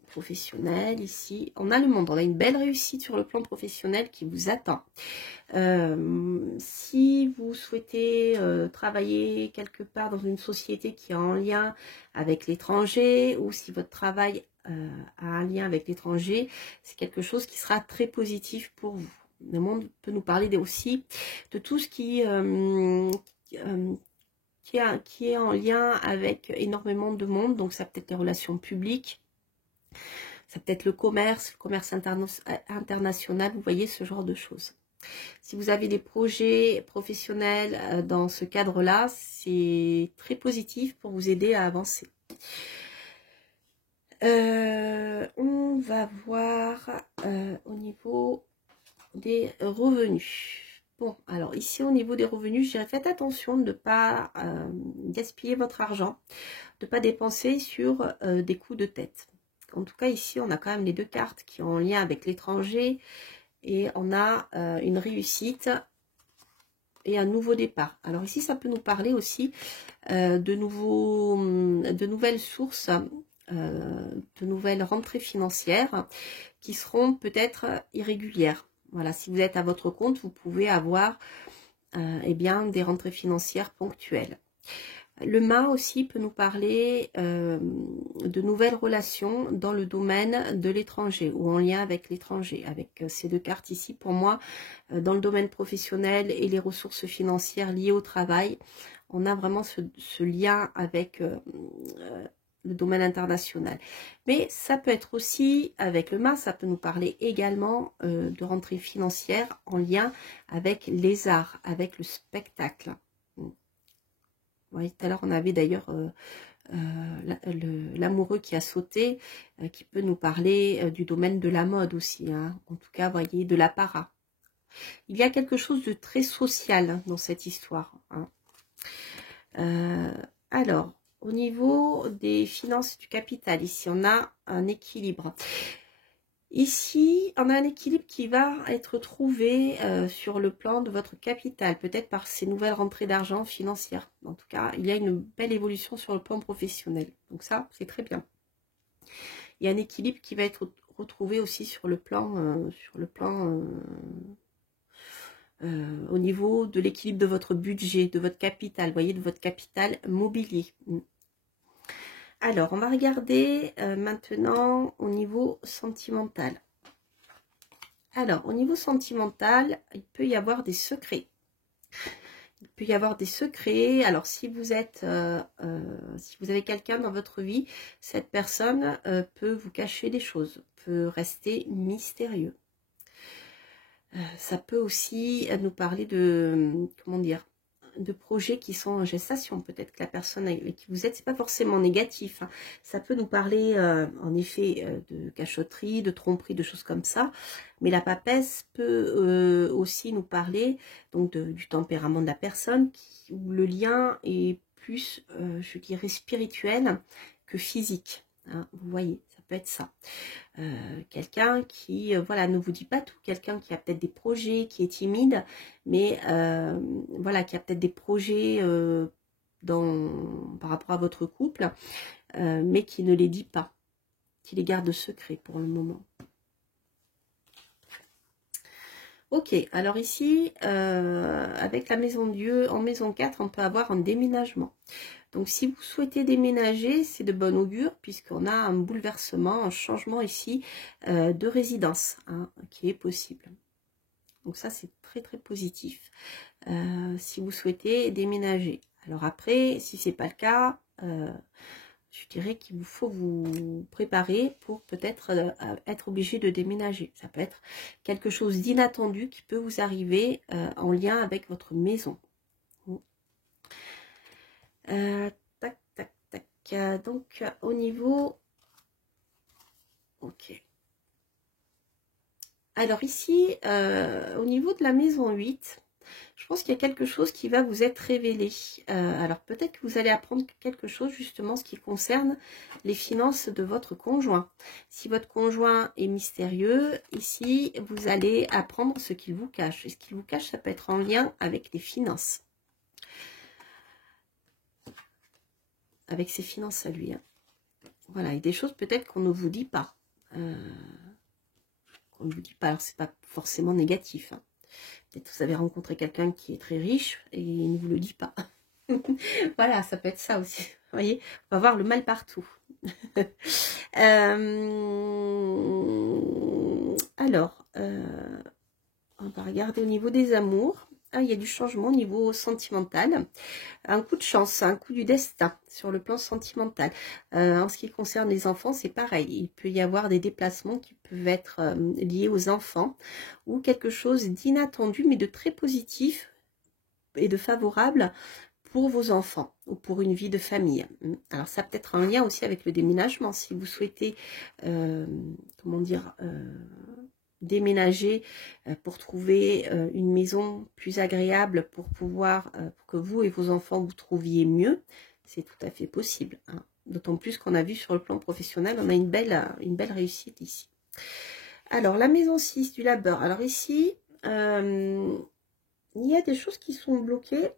professionnel ici. On a le monde, on a une belle réussite sur le plan professionnel qui vous attend. Si vous souhaitez travailler quelque part dans une société qui est en lien avec l'étranger, ou si votre travail a un lien avec l'étranger, c'est quelque chose qui sera très positif pour vous. Le monde peut nous parler aussi de tout ce qui est en lien avec énormément de monde, donc ça peut être les relations publiques, ça peut être le commerce international, vous voyez, ce genre de choses. Si vous avez des projets professionnels dans ce cadre-là, c'est très positif pour vous aider à avancer. On va voir au niveau des revenus. Bon, alors ici au niveau des revenus, je dirais faites attention de ne pas gaspiller votre argent, de ne pas dépenser sur des coups de tête. En tout cas, ici, on a quand même les deux cartes qui ont un lien avec l'étranger et on a une réussite et un nouveau départ. Alors ici, ça peut nous parler aussi de nouvelles sources, de nouvelles rentrées financières qui seront peut-être irrégulières. Voilà, si vous êtes à votre compte, vous pouvez avoir eh bien, des rentrées financières ponctuelles. Le mât aussi peut nous parler de nouvelles relations dans le domaine de l'étranger ou en lien avec l'étranger. Avec ces deux cartes ici, pour moi, dans le domaine professionnel et les ressources financières liées au travail, on a vraiment ce lien avec le domaine international. Mais ça peut être aussi, avec le mât, ça peut nous parler également de rentrées financières en lien avec les arts, avec le spectacle. Oui, tout à l'heure, on avait d'ailleurs l'amoureux qui a sauté, qui peut nous parler du domaine de la mode aussi. Hein. En tout cas, voyez, de l'apparat. Il y a quelque chose de très social dans cette histoire. Hein. Alors, au niveau des finances du capital, ici, on a un équilibre. Ici, on a un équilibre qui va être trouvé sur le plan de votre capital, peut-être par ces nouvelles rentrées d'argent financières. En tout cas, il y a une belle évolution sur le plan professionnel. Donc ça, c'est très bien. Il y a un équilibre qui va être retrouver aussi sur le plan, au niveau de l'équilibre de votre budget, de votre capital, vous voyez, de votre capital mobilier. Alors, on va regarder maintenant au niveau sentimental. Alors, au niveau sentimental, il peut y avoir des secrets. Il peut y avoir des secrets. Alors, si vous êtes, si vous avez quelqu'un dans votre vie, cette personne peut vous cacher des choses, peut rester mystérieux. Ça peut aussi nous parler de, comment dire, de projets qui sont en gestation. Peut-être que la personne avec qui vous êtes, c'est pas forcément négatif, hein. Ça peut nous parler en effet de cachotterie, de tromperie, de choses comme ça. Mais la papesse peut aussi nous parler donc du tempérament de la personne, où le lien est plus, je dirais, spirituel que physique, hein. Vous voyez, ça peut être ça. Quelqu'un qui voilà, ne vous dit pas tout, quelqu'un qui a peut-être des projets, qui est timide, mais voilà, qui a peut-être des projets par rapport à votre couple, mais qui ne les dit pas, qui les garde secrets pour le moment. Ok, alors ici, avec la maison Dieu, en maison 4, on peut avoir un déménagement. Donc, si vous souhaitez déménager, c'est de bon augure, puisqu'on a un bouleversement, un changement ici de résidence, hein, qui est possible. Donc ça, c'est très, très positif. Si vous souhaitez déménager. Alors après, si ce n'est pas le cas, je dirais qu'il vous faut vous préparer pour peut-être être obligé de déménager. Ça peut être quelque chose d'inattendu qui peut vous arriver en lien avec votre maison. Tac, tac, tac. Donc, au niveau... Ok. Alors ici, au niveau de la maison 8, je pense qu'il y a quelque chose qui va vous être révélé. Alors peut-être que vous allez apprendre quelque chose justement ce qui concerne les finances de votre conjoint. Si votre conjoint est mystérieux, ici, vous allez apprendre ce qu'il vous cache. Et ce qu'il vous cache, ça peut être en lien avec les finances. Avec ses finances à lui, hein. Voilà, il y a des choses peut-être qu'on ne vous dit pas. Qu'on ne vous dit pas, alors c'est pas forcément négatif, hein. Peut-être que vous avez rencontré quelqu'un qui est très riche et il ne vous le dit pas. Voilà, ça peut être ça aussi. Vous voyez, on va voir le mal partout. Alors, on va regarder au niveau des amours. Ah, il y a du changement au niveau sentimental. Un coup de chance, un coup du destin sur le plan sentimental. En ce qui concerne les enfants, c'est pareil. Il peut y avoir des déplacements qui peuvent être liés aux enfants ou quelque chose d'inattendu mais de très positif et de favorable pour vos enfants ou pour une vie de famille. Alors ça peut être un lien aussi avec le déménagement. Si vous souhaitez, comment dire, déménager pour trouver une maison plus agréable pour pouvoir, pour que vous et vos enfants vous trouviez mieux, c'est tout à fait possible, hein. D'autant plus qu'on a vu sur le plan professionnel, on a une belle réussite ici. Alors, la maison 6 du labeur. Alors ici, il y a des choses qui sont bloquées.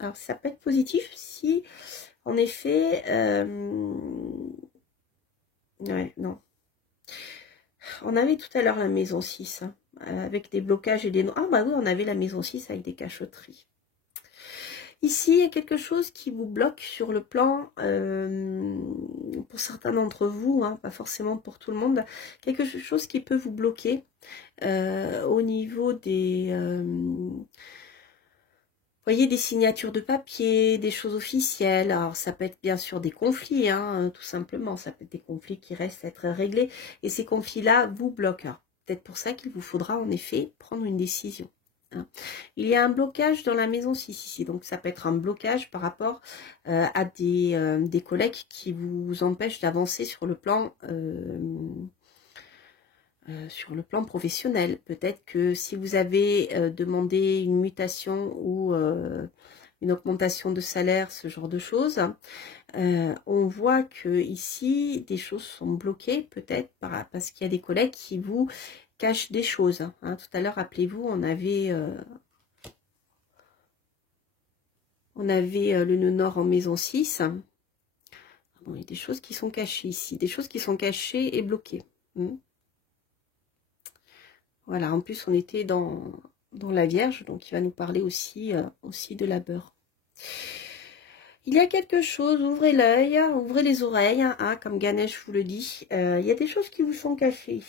Alors, ça peut être positif si, en effet, ouais, non. On avait tout à l'heure la maison 6, hein, avec des blocages et des... Ah bah oui, on avait la maison 6 avec des cachotteries. Ici, il y a quelque chose qui vous bloque sur le plan, pour certains d'entre vous, hein, pas forcément pour tout le monde, quelque chose qui peut vous bloquer au niveau des... voyez, des signatures de papier, des choses officielles. Alors, ça peut être bien sûr des conflits, hein, tout simplement. Ça peut être des conflits qui restent à être réglés. Et ces conflits-là vous bloquent. Peut-être pour ça qu'il vous faudra en effet prendre une décision, hein. Il y a un blocage dans la maison 6 ici. Donc, ça peut être un blocage par rapport à des collègues qui vous empêchent d'avancer sur le plan... sur le plan professionnel. Peut-être que si vous avez demandé une mutation ou une augmentation de salaire, ce genre de choses, on voit que ici des choses sont bloquées, peut-être parce qu'il y a des collègues qui vous cachent des choses, hein. Tout à l'heure, rappelez-vous, on avait le nœud nord en maison 6. Bon, il y a des choses qui sont cachées ici, des choses qui sont cachées et bloquées. Hmm. Voilà, en plus on était dans la Vierge, donc il va nous parler aussi, aussi de labeur. Il y a quelque chose, ouvrez l'œil, ouvrez les oreilles, hein, comme Ganesh vous le dit. Il y a des choses qui vous sont cachées.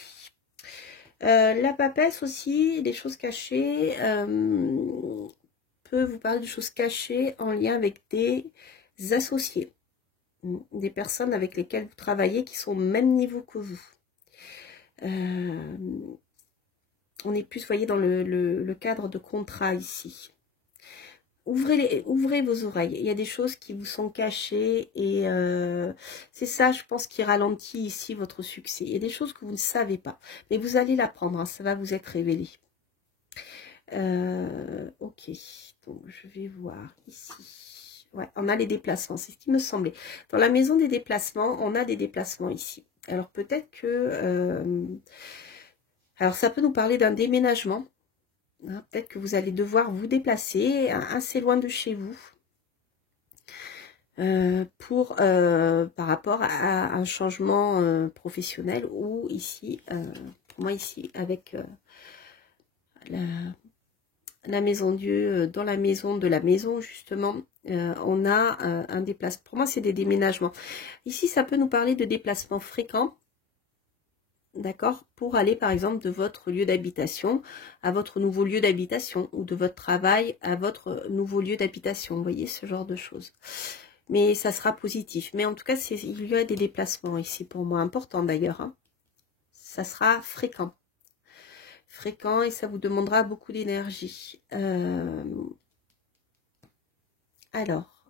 La papesse aussi, des choses cachées, peut vous parler de choses cachées en lien avec des associés, des personnes avec lesquelles vous travaillez qui sont au même niveau que vous. On est plus, vous voyez, dans le cadre de contrat ici. Ouvrez vos oreilles. Il y a des choses qui vous sont cachées et c'est ça, je pense, qui ralentit ici votre succès. Il y a des choses que vous ne savez pas, mais vous allez l'apprendre, hein, ça va vous être révélé. Ok, donc je vais voir ici. Ouais, on a les déplacements, c'est ce qui me semblait. Dans la maison des déplacements, on a des déplacements ici. Alors peut-être que... alors ça peut nous parler d'un déménagement. Hein, peut-être que vous allez devoir vous déplacer assez loin de chez vous. Par rapport à un changement professionnel ou ici, pour moi ici, avec la maison Dieu, dans la maison de la maison justement, on a un déplacement. Pour moi c'est des déménagements. Ici ça peut nous parler de déplacements fréquents, d'accord, pour aller par exemple de votre lieu d'habitation à votre nouveau lieu d'habitation ou de votre travail à votre nouveau lieu d'habitation, vous voyez, ce genre de choses. Mais ça sera positif. Mais en tout cas, il y a des déplacements ici pour moi, importants d'ailleurs. Hein. Ça sera fréquent. Fréquent et ça vous demandera beaucoup d'énergie. Alors,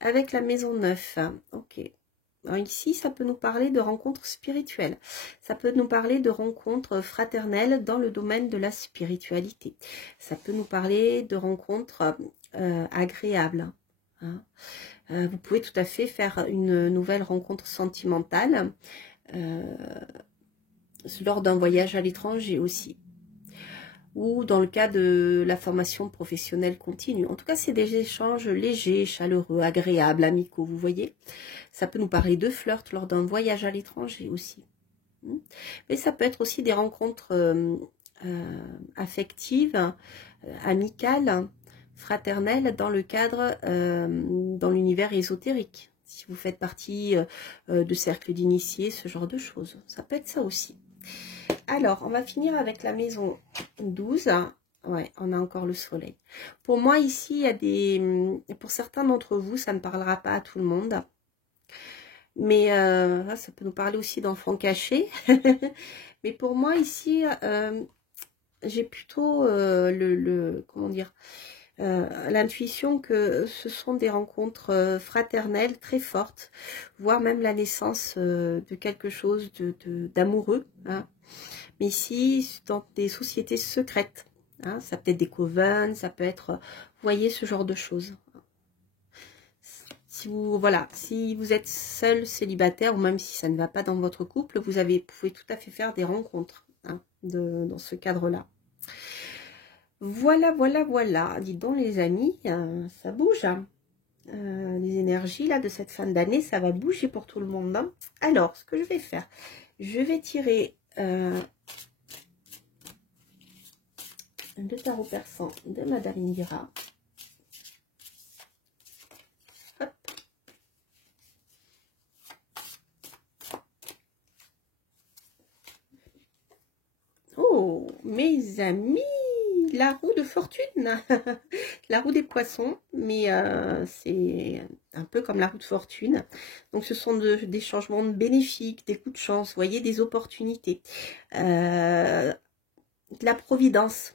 avec la maison 9, ok. Alors ici, ça peut nous parler de rencontres spirituelles. Ça peut nous parler de rencontres fraternelles dans le domaine de la spiritualité. Ça peut nous parler de rencontres agréables. Hein. Vous pouvez tout à fait faire une nouvelle rencontre sentimentale lors d'un voyage à l'étranger aussi. Ou dans le cas de la formation professionnelle continue. En tout cas, c'est des échanges légers, chaleureux, agréables, amicaux, vous voyez. Ça peut nous parler de flirt lors d'un voyage à l'étranger aussi. Mais ça peut être aussi des rencontres affectives, amicales, fraternelle dans le cadre, dans l'univers ésotérique. Si vous faites partie de cercles d'initiés, ce genre de choses. Ça peut être ça aussi. Alors, on va finir avec la maison 12. Ouais, on a encore le soleil. Pour moi, ici, il y a des... Pour certains d'entre vous, ça ne parlera pas à tout le monde. Mais ça peut nous parler aussi d'enfants cachés. Mais pour moi, ici, j'ai plutôt comment dire, l'intuition que ce sont des rencontres fraternelles très fortes, voire même la naissance de quelque chose d'amoureux. Hein. Mais ici, dans des sociétés secrètes. Hein, ça peut être des covens, ça peut être, vous voyez, ce genre de choses. Si vous, voilà, si vous êtes seul, célibataire, ou même si ça ne va pas dans votre couple, vous pouvez tout à fait faire des rencontres hein, dans ce cadre-là. Voilà, voilà, voilà. Dis donc les amis, ça bouge. Hein. Les énergies là de cette fin d'année, ça va bouger pour tout le monde. Hein. Alors, ce que je vais faire, je vais tirer le tarot persan de Madame Indira. Hop. Oh, mes amis, la roue de fortune, la roue des poissons, mais c'est un peu comme la roue de fortune. Donc ce sont des changements bénéfiques, des coups de chance, vous voyez, des opportunités, de la providence.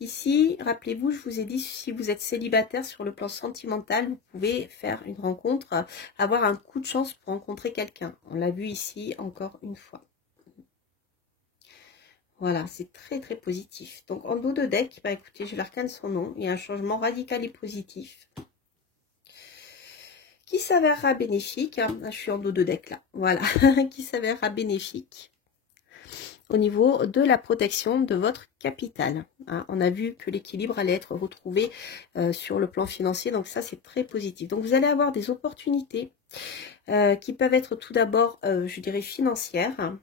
Ici, rappelez-vous, je vous ai dit, si vous êtes célibataire sur le plan sentimental, vous pouvez faire une rencontre, avoir un coup de chance pour rencontrer quelqu'un. On l'a vu ici encore une fois. Voilà, c'est très très positif. Donc en dos de deck, bah écoutez, je l'arcane son nom. Il y a un changement radical et positif qui s'avérera bénéfique. Hein. Je suis en dos de deck là. Voilà, qui s'avérera bénéfique. au niveau de la protection de votre capital. Hein. On a vu que l'équilibre allait être retrouvé sur le plan financier, donc ça c'est très positif. Donc vous allez avoir des opportunités qui peuvent être tout d'abord, je dirais, financières.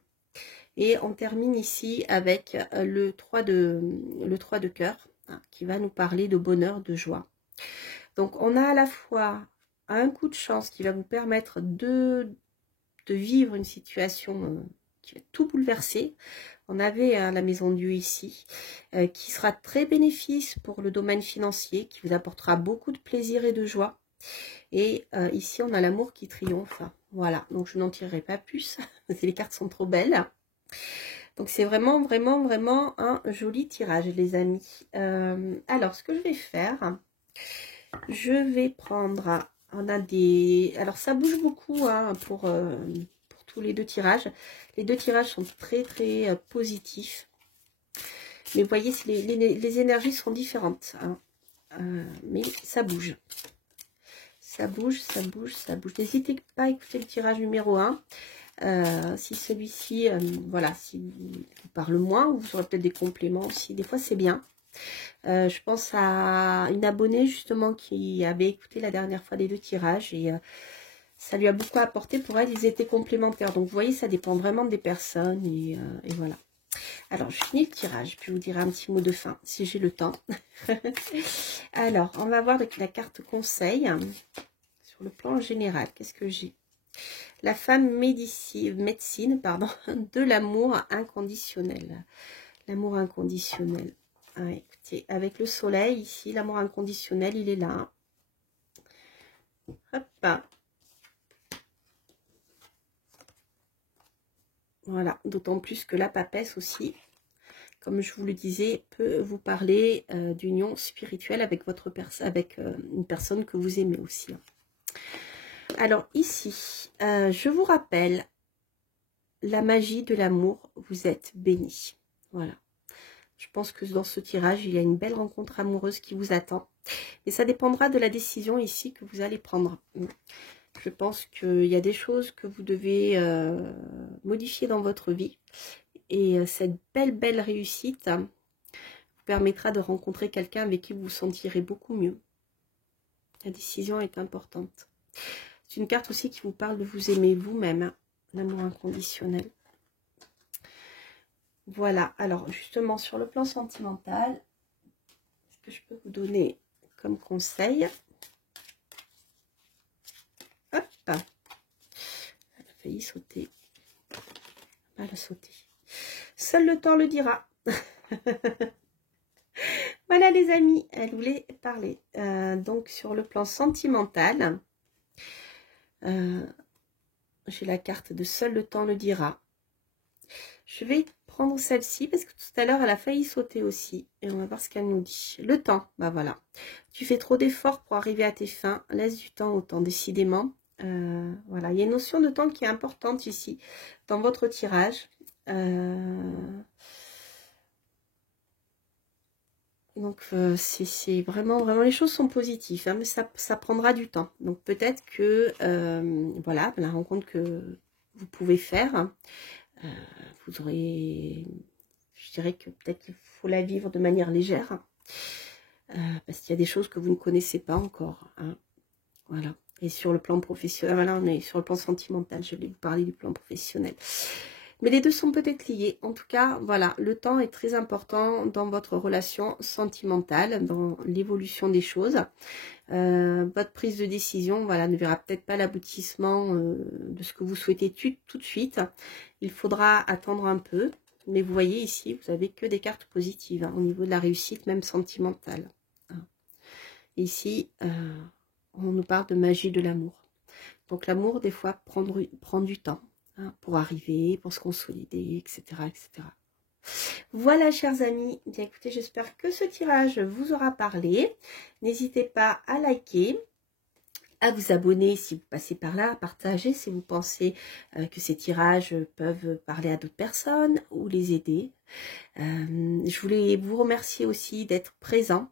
Et on termine ici avec le 3 de cœur, hein, qui va nous parler de bonheur, de joie. Donc on a à la fois un coup de chance qui va vous permettre de vivre une situation qui va tout bouleverser. On avait la maison Dieu ici, qui sera très bénéfice pour le domaine financier, qui vous apportera beaucoup de plaisir et de joie. Et ici, on a l'amour qui triomphe. Voilà, donc je n'en tirerai pas plus, les cartes sont trop belles. Donc c'est vraiment, vraiment, vraiment un joli tirage, les amis. Alors, ce que je vais faire, je vais prendre... On a des... Alors, ça bouge beaucoup hein, pour tous les deux tirages. Les deux tirages sont très, très positifs. Mais vous voyez, les énergies sont différentes. Hein. Mais ça bouge. Ça bouge, ça bouge, ça bouge. N'hésitez pas à écouter le tirage numéro 1. Si celui-ci, voilà, si vous parle moins, vous aurez peut-être des compléments aussi. Des fois, c'est bien. Je pense à une abonnée justement qui avait écouté la dernière fois les deux tirages et ça lui a beaucoup apporté. Pour elle, ils étaient complémentaires. Donc, vous voyez, ça dépend vraiment des personnes et voilà. Alors, je finis le tirage, puis je vous dirai un petit mot de fin si j'ai le temps. Alors, on va voir avec la carte conseil sur le plan général. Qu'est-ce que j'ai? La femme médecine, pardon, de l'amour inconditionnel. L'amour inconditionnel. Ah, écoutez, avec le soleil ici, l'amour inconditionnel, il est là. Hop. Voilà, d'autant plus que la papesse aussi, comme je vous le disais, peut vous parler d'union spirituelle avec votre une personne que vous aimez aussi. Alors ici, je vous rappelle, la magie de l'amour, vous êtes bénis. Voilà. Je pense que dans ce tirage, il y a une belle rencontre amoureuse qui vous attend. Et ça dépendra de la décision ici que vous allez prendre. Je pense qu'il y a des choses que vous devez modifier dans votre vie. Et cette belle réussite vous permettra de rencontrer quelqu'un avec qui vous vous sentirez beaucoup mieux. La décision est importante. C'est une carte aussi qui vous parle de vous aimer vous-même, hein, l'amour inconditionnel. Voilà, alors justement sur le plan sentimental, ce que je peux vous donner comme conseil. Hop, elle a failli sauter. Elle a sauté. Seul le temps le dira. Voilà les amis, elle voulait parler. Donc sur le plan sentimental, j'ai la carte de seul le temps le dira. Je vais prendre celle-ci parce que tout à l'heure elle a failli sauter aussi. Et on va voir ce qu'elle nous dit. Le temps, bah voilà. Tu fais trop d'efforts pour arriver à tes fins. Laisse du temps au temps, décidément. Voilà, il y a une notion de temps qui est importante ici dans votre tirage. Donc c'est vraiment les choses sont positives, hein, mais ça prendra du temps. Donc peut-être que voilà, la rencontre que vous pouvez faire, vous aurez, je dirais que peut-être qu'il faut la vivre de manière légère, parce qu'il y a des choses que vous ne connaissez pas encore. Hein, voilà. Et sur le plan professionnel, voilà, on est sur le plan sentimental, je vais vous parler du plan professionnel. Mais les deux sont peut-être liés. En tout cas, voilà, le temps est très important dans votre relation sentimentale, dans l'évolution des choses. Votre prise de décision, voilà, ne verra peut-être pas l'aboutissement de ce que vous souhaitez tout de suite. Il faudra attendre un peu. Mais vous voyez ici, vous n'avez que des cartes positives hein, au niveau de la réussite, même sentimentale. Hein. Ici, on nous parle de magie de l'amour. Donc l'amour, des fois, prend du temps hein, pour arriver, pour se consolider, etc., etc. Voilà, chers amis. Bien, écoutez, j'espère que ce tirage vous aura parlé. N'hésitez pas à liker, à vous abonner si vous passez par là, à partager si vous pensez que ces tirages peuvent parler à d'autres personnes ou les aider. Je voulais vous remercier aussi d'être présents,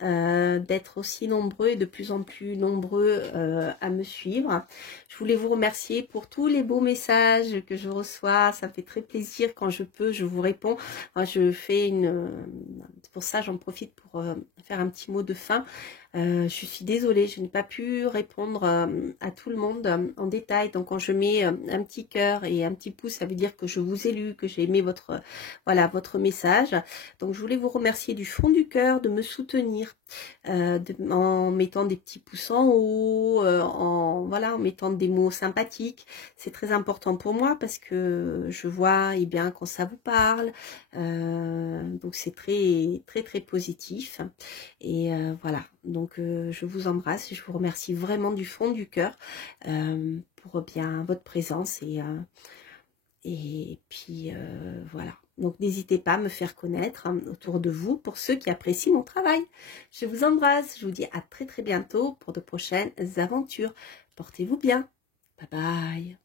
d'être aussi nombreux et de plus en plus nombreux à me suivre. Je voulais vous remercier pour tous les beaux messages que je reçois. Ça me fait très plaisir quand je peux, je vous réponds. Je fais pour ça, j'en profite pour faire un petit mot de fin. Je suis désolée, je n'ai pas pu répondre à tout le monde en détail. Donc quand je mets un petit cœur et un petit pouce, ça veut dire que je vous ai lu, que j'ai aimé voilà, votre message. Donc je voulais vous remercier du fond du cœur de me soutenir en mettant des petits pouces en haut, voilà, en mettant des mots sympathiques. C'est très important pour moi parce que je vois bien quand ça vous parle. Donc c'est très très très positif. Et voilà, donc je vous embrasse et je vous remercie vraiment du fond du cœur pour bien votre présence et puis voilà. Donc n'hésitez pas à me faire connaître autour de vous pour ceux qui apprécient mon travail. Je vous embrasse, je vous dis à très très bientôt pour de prochaines aventures. Portez-vous bien. Bye bye.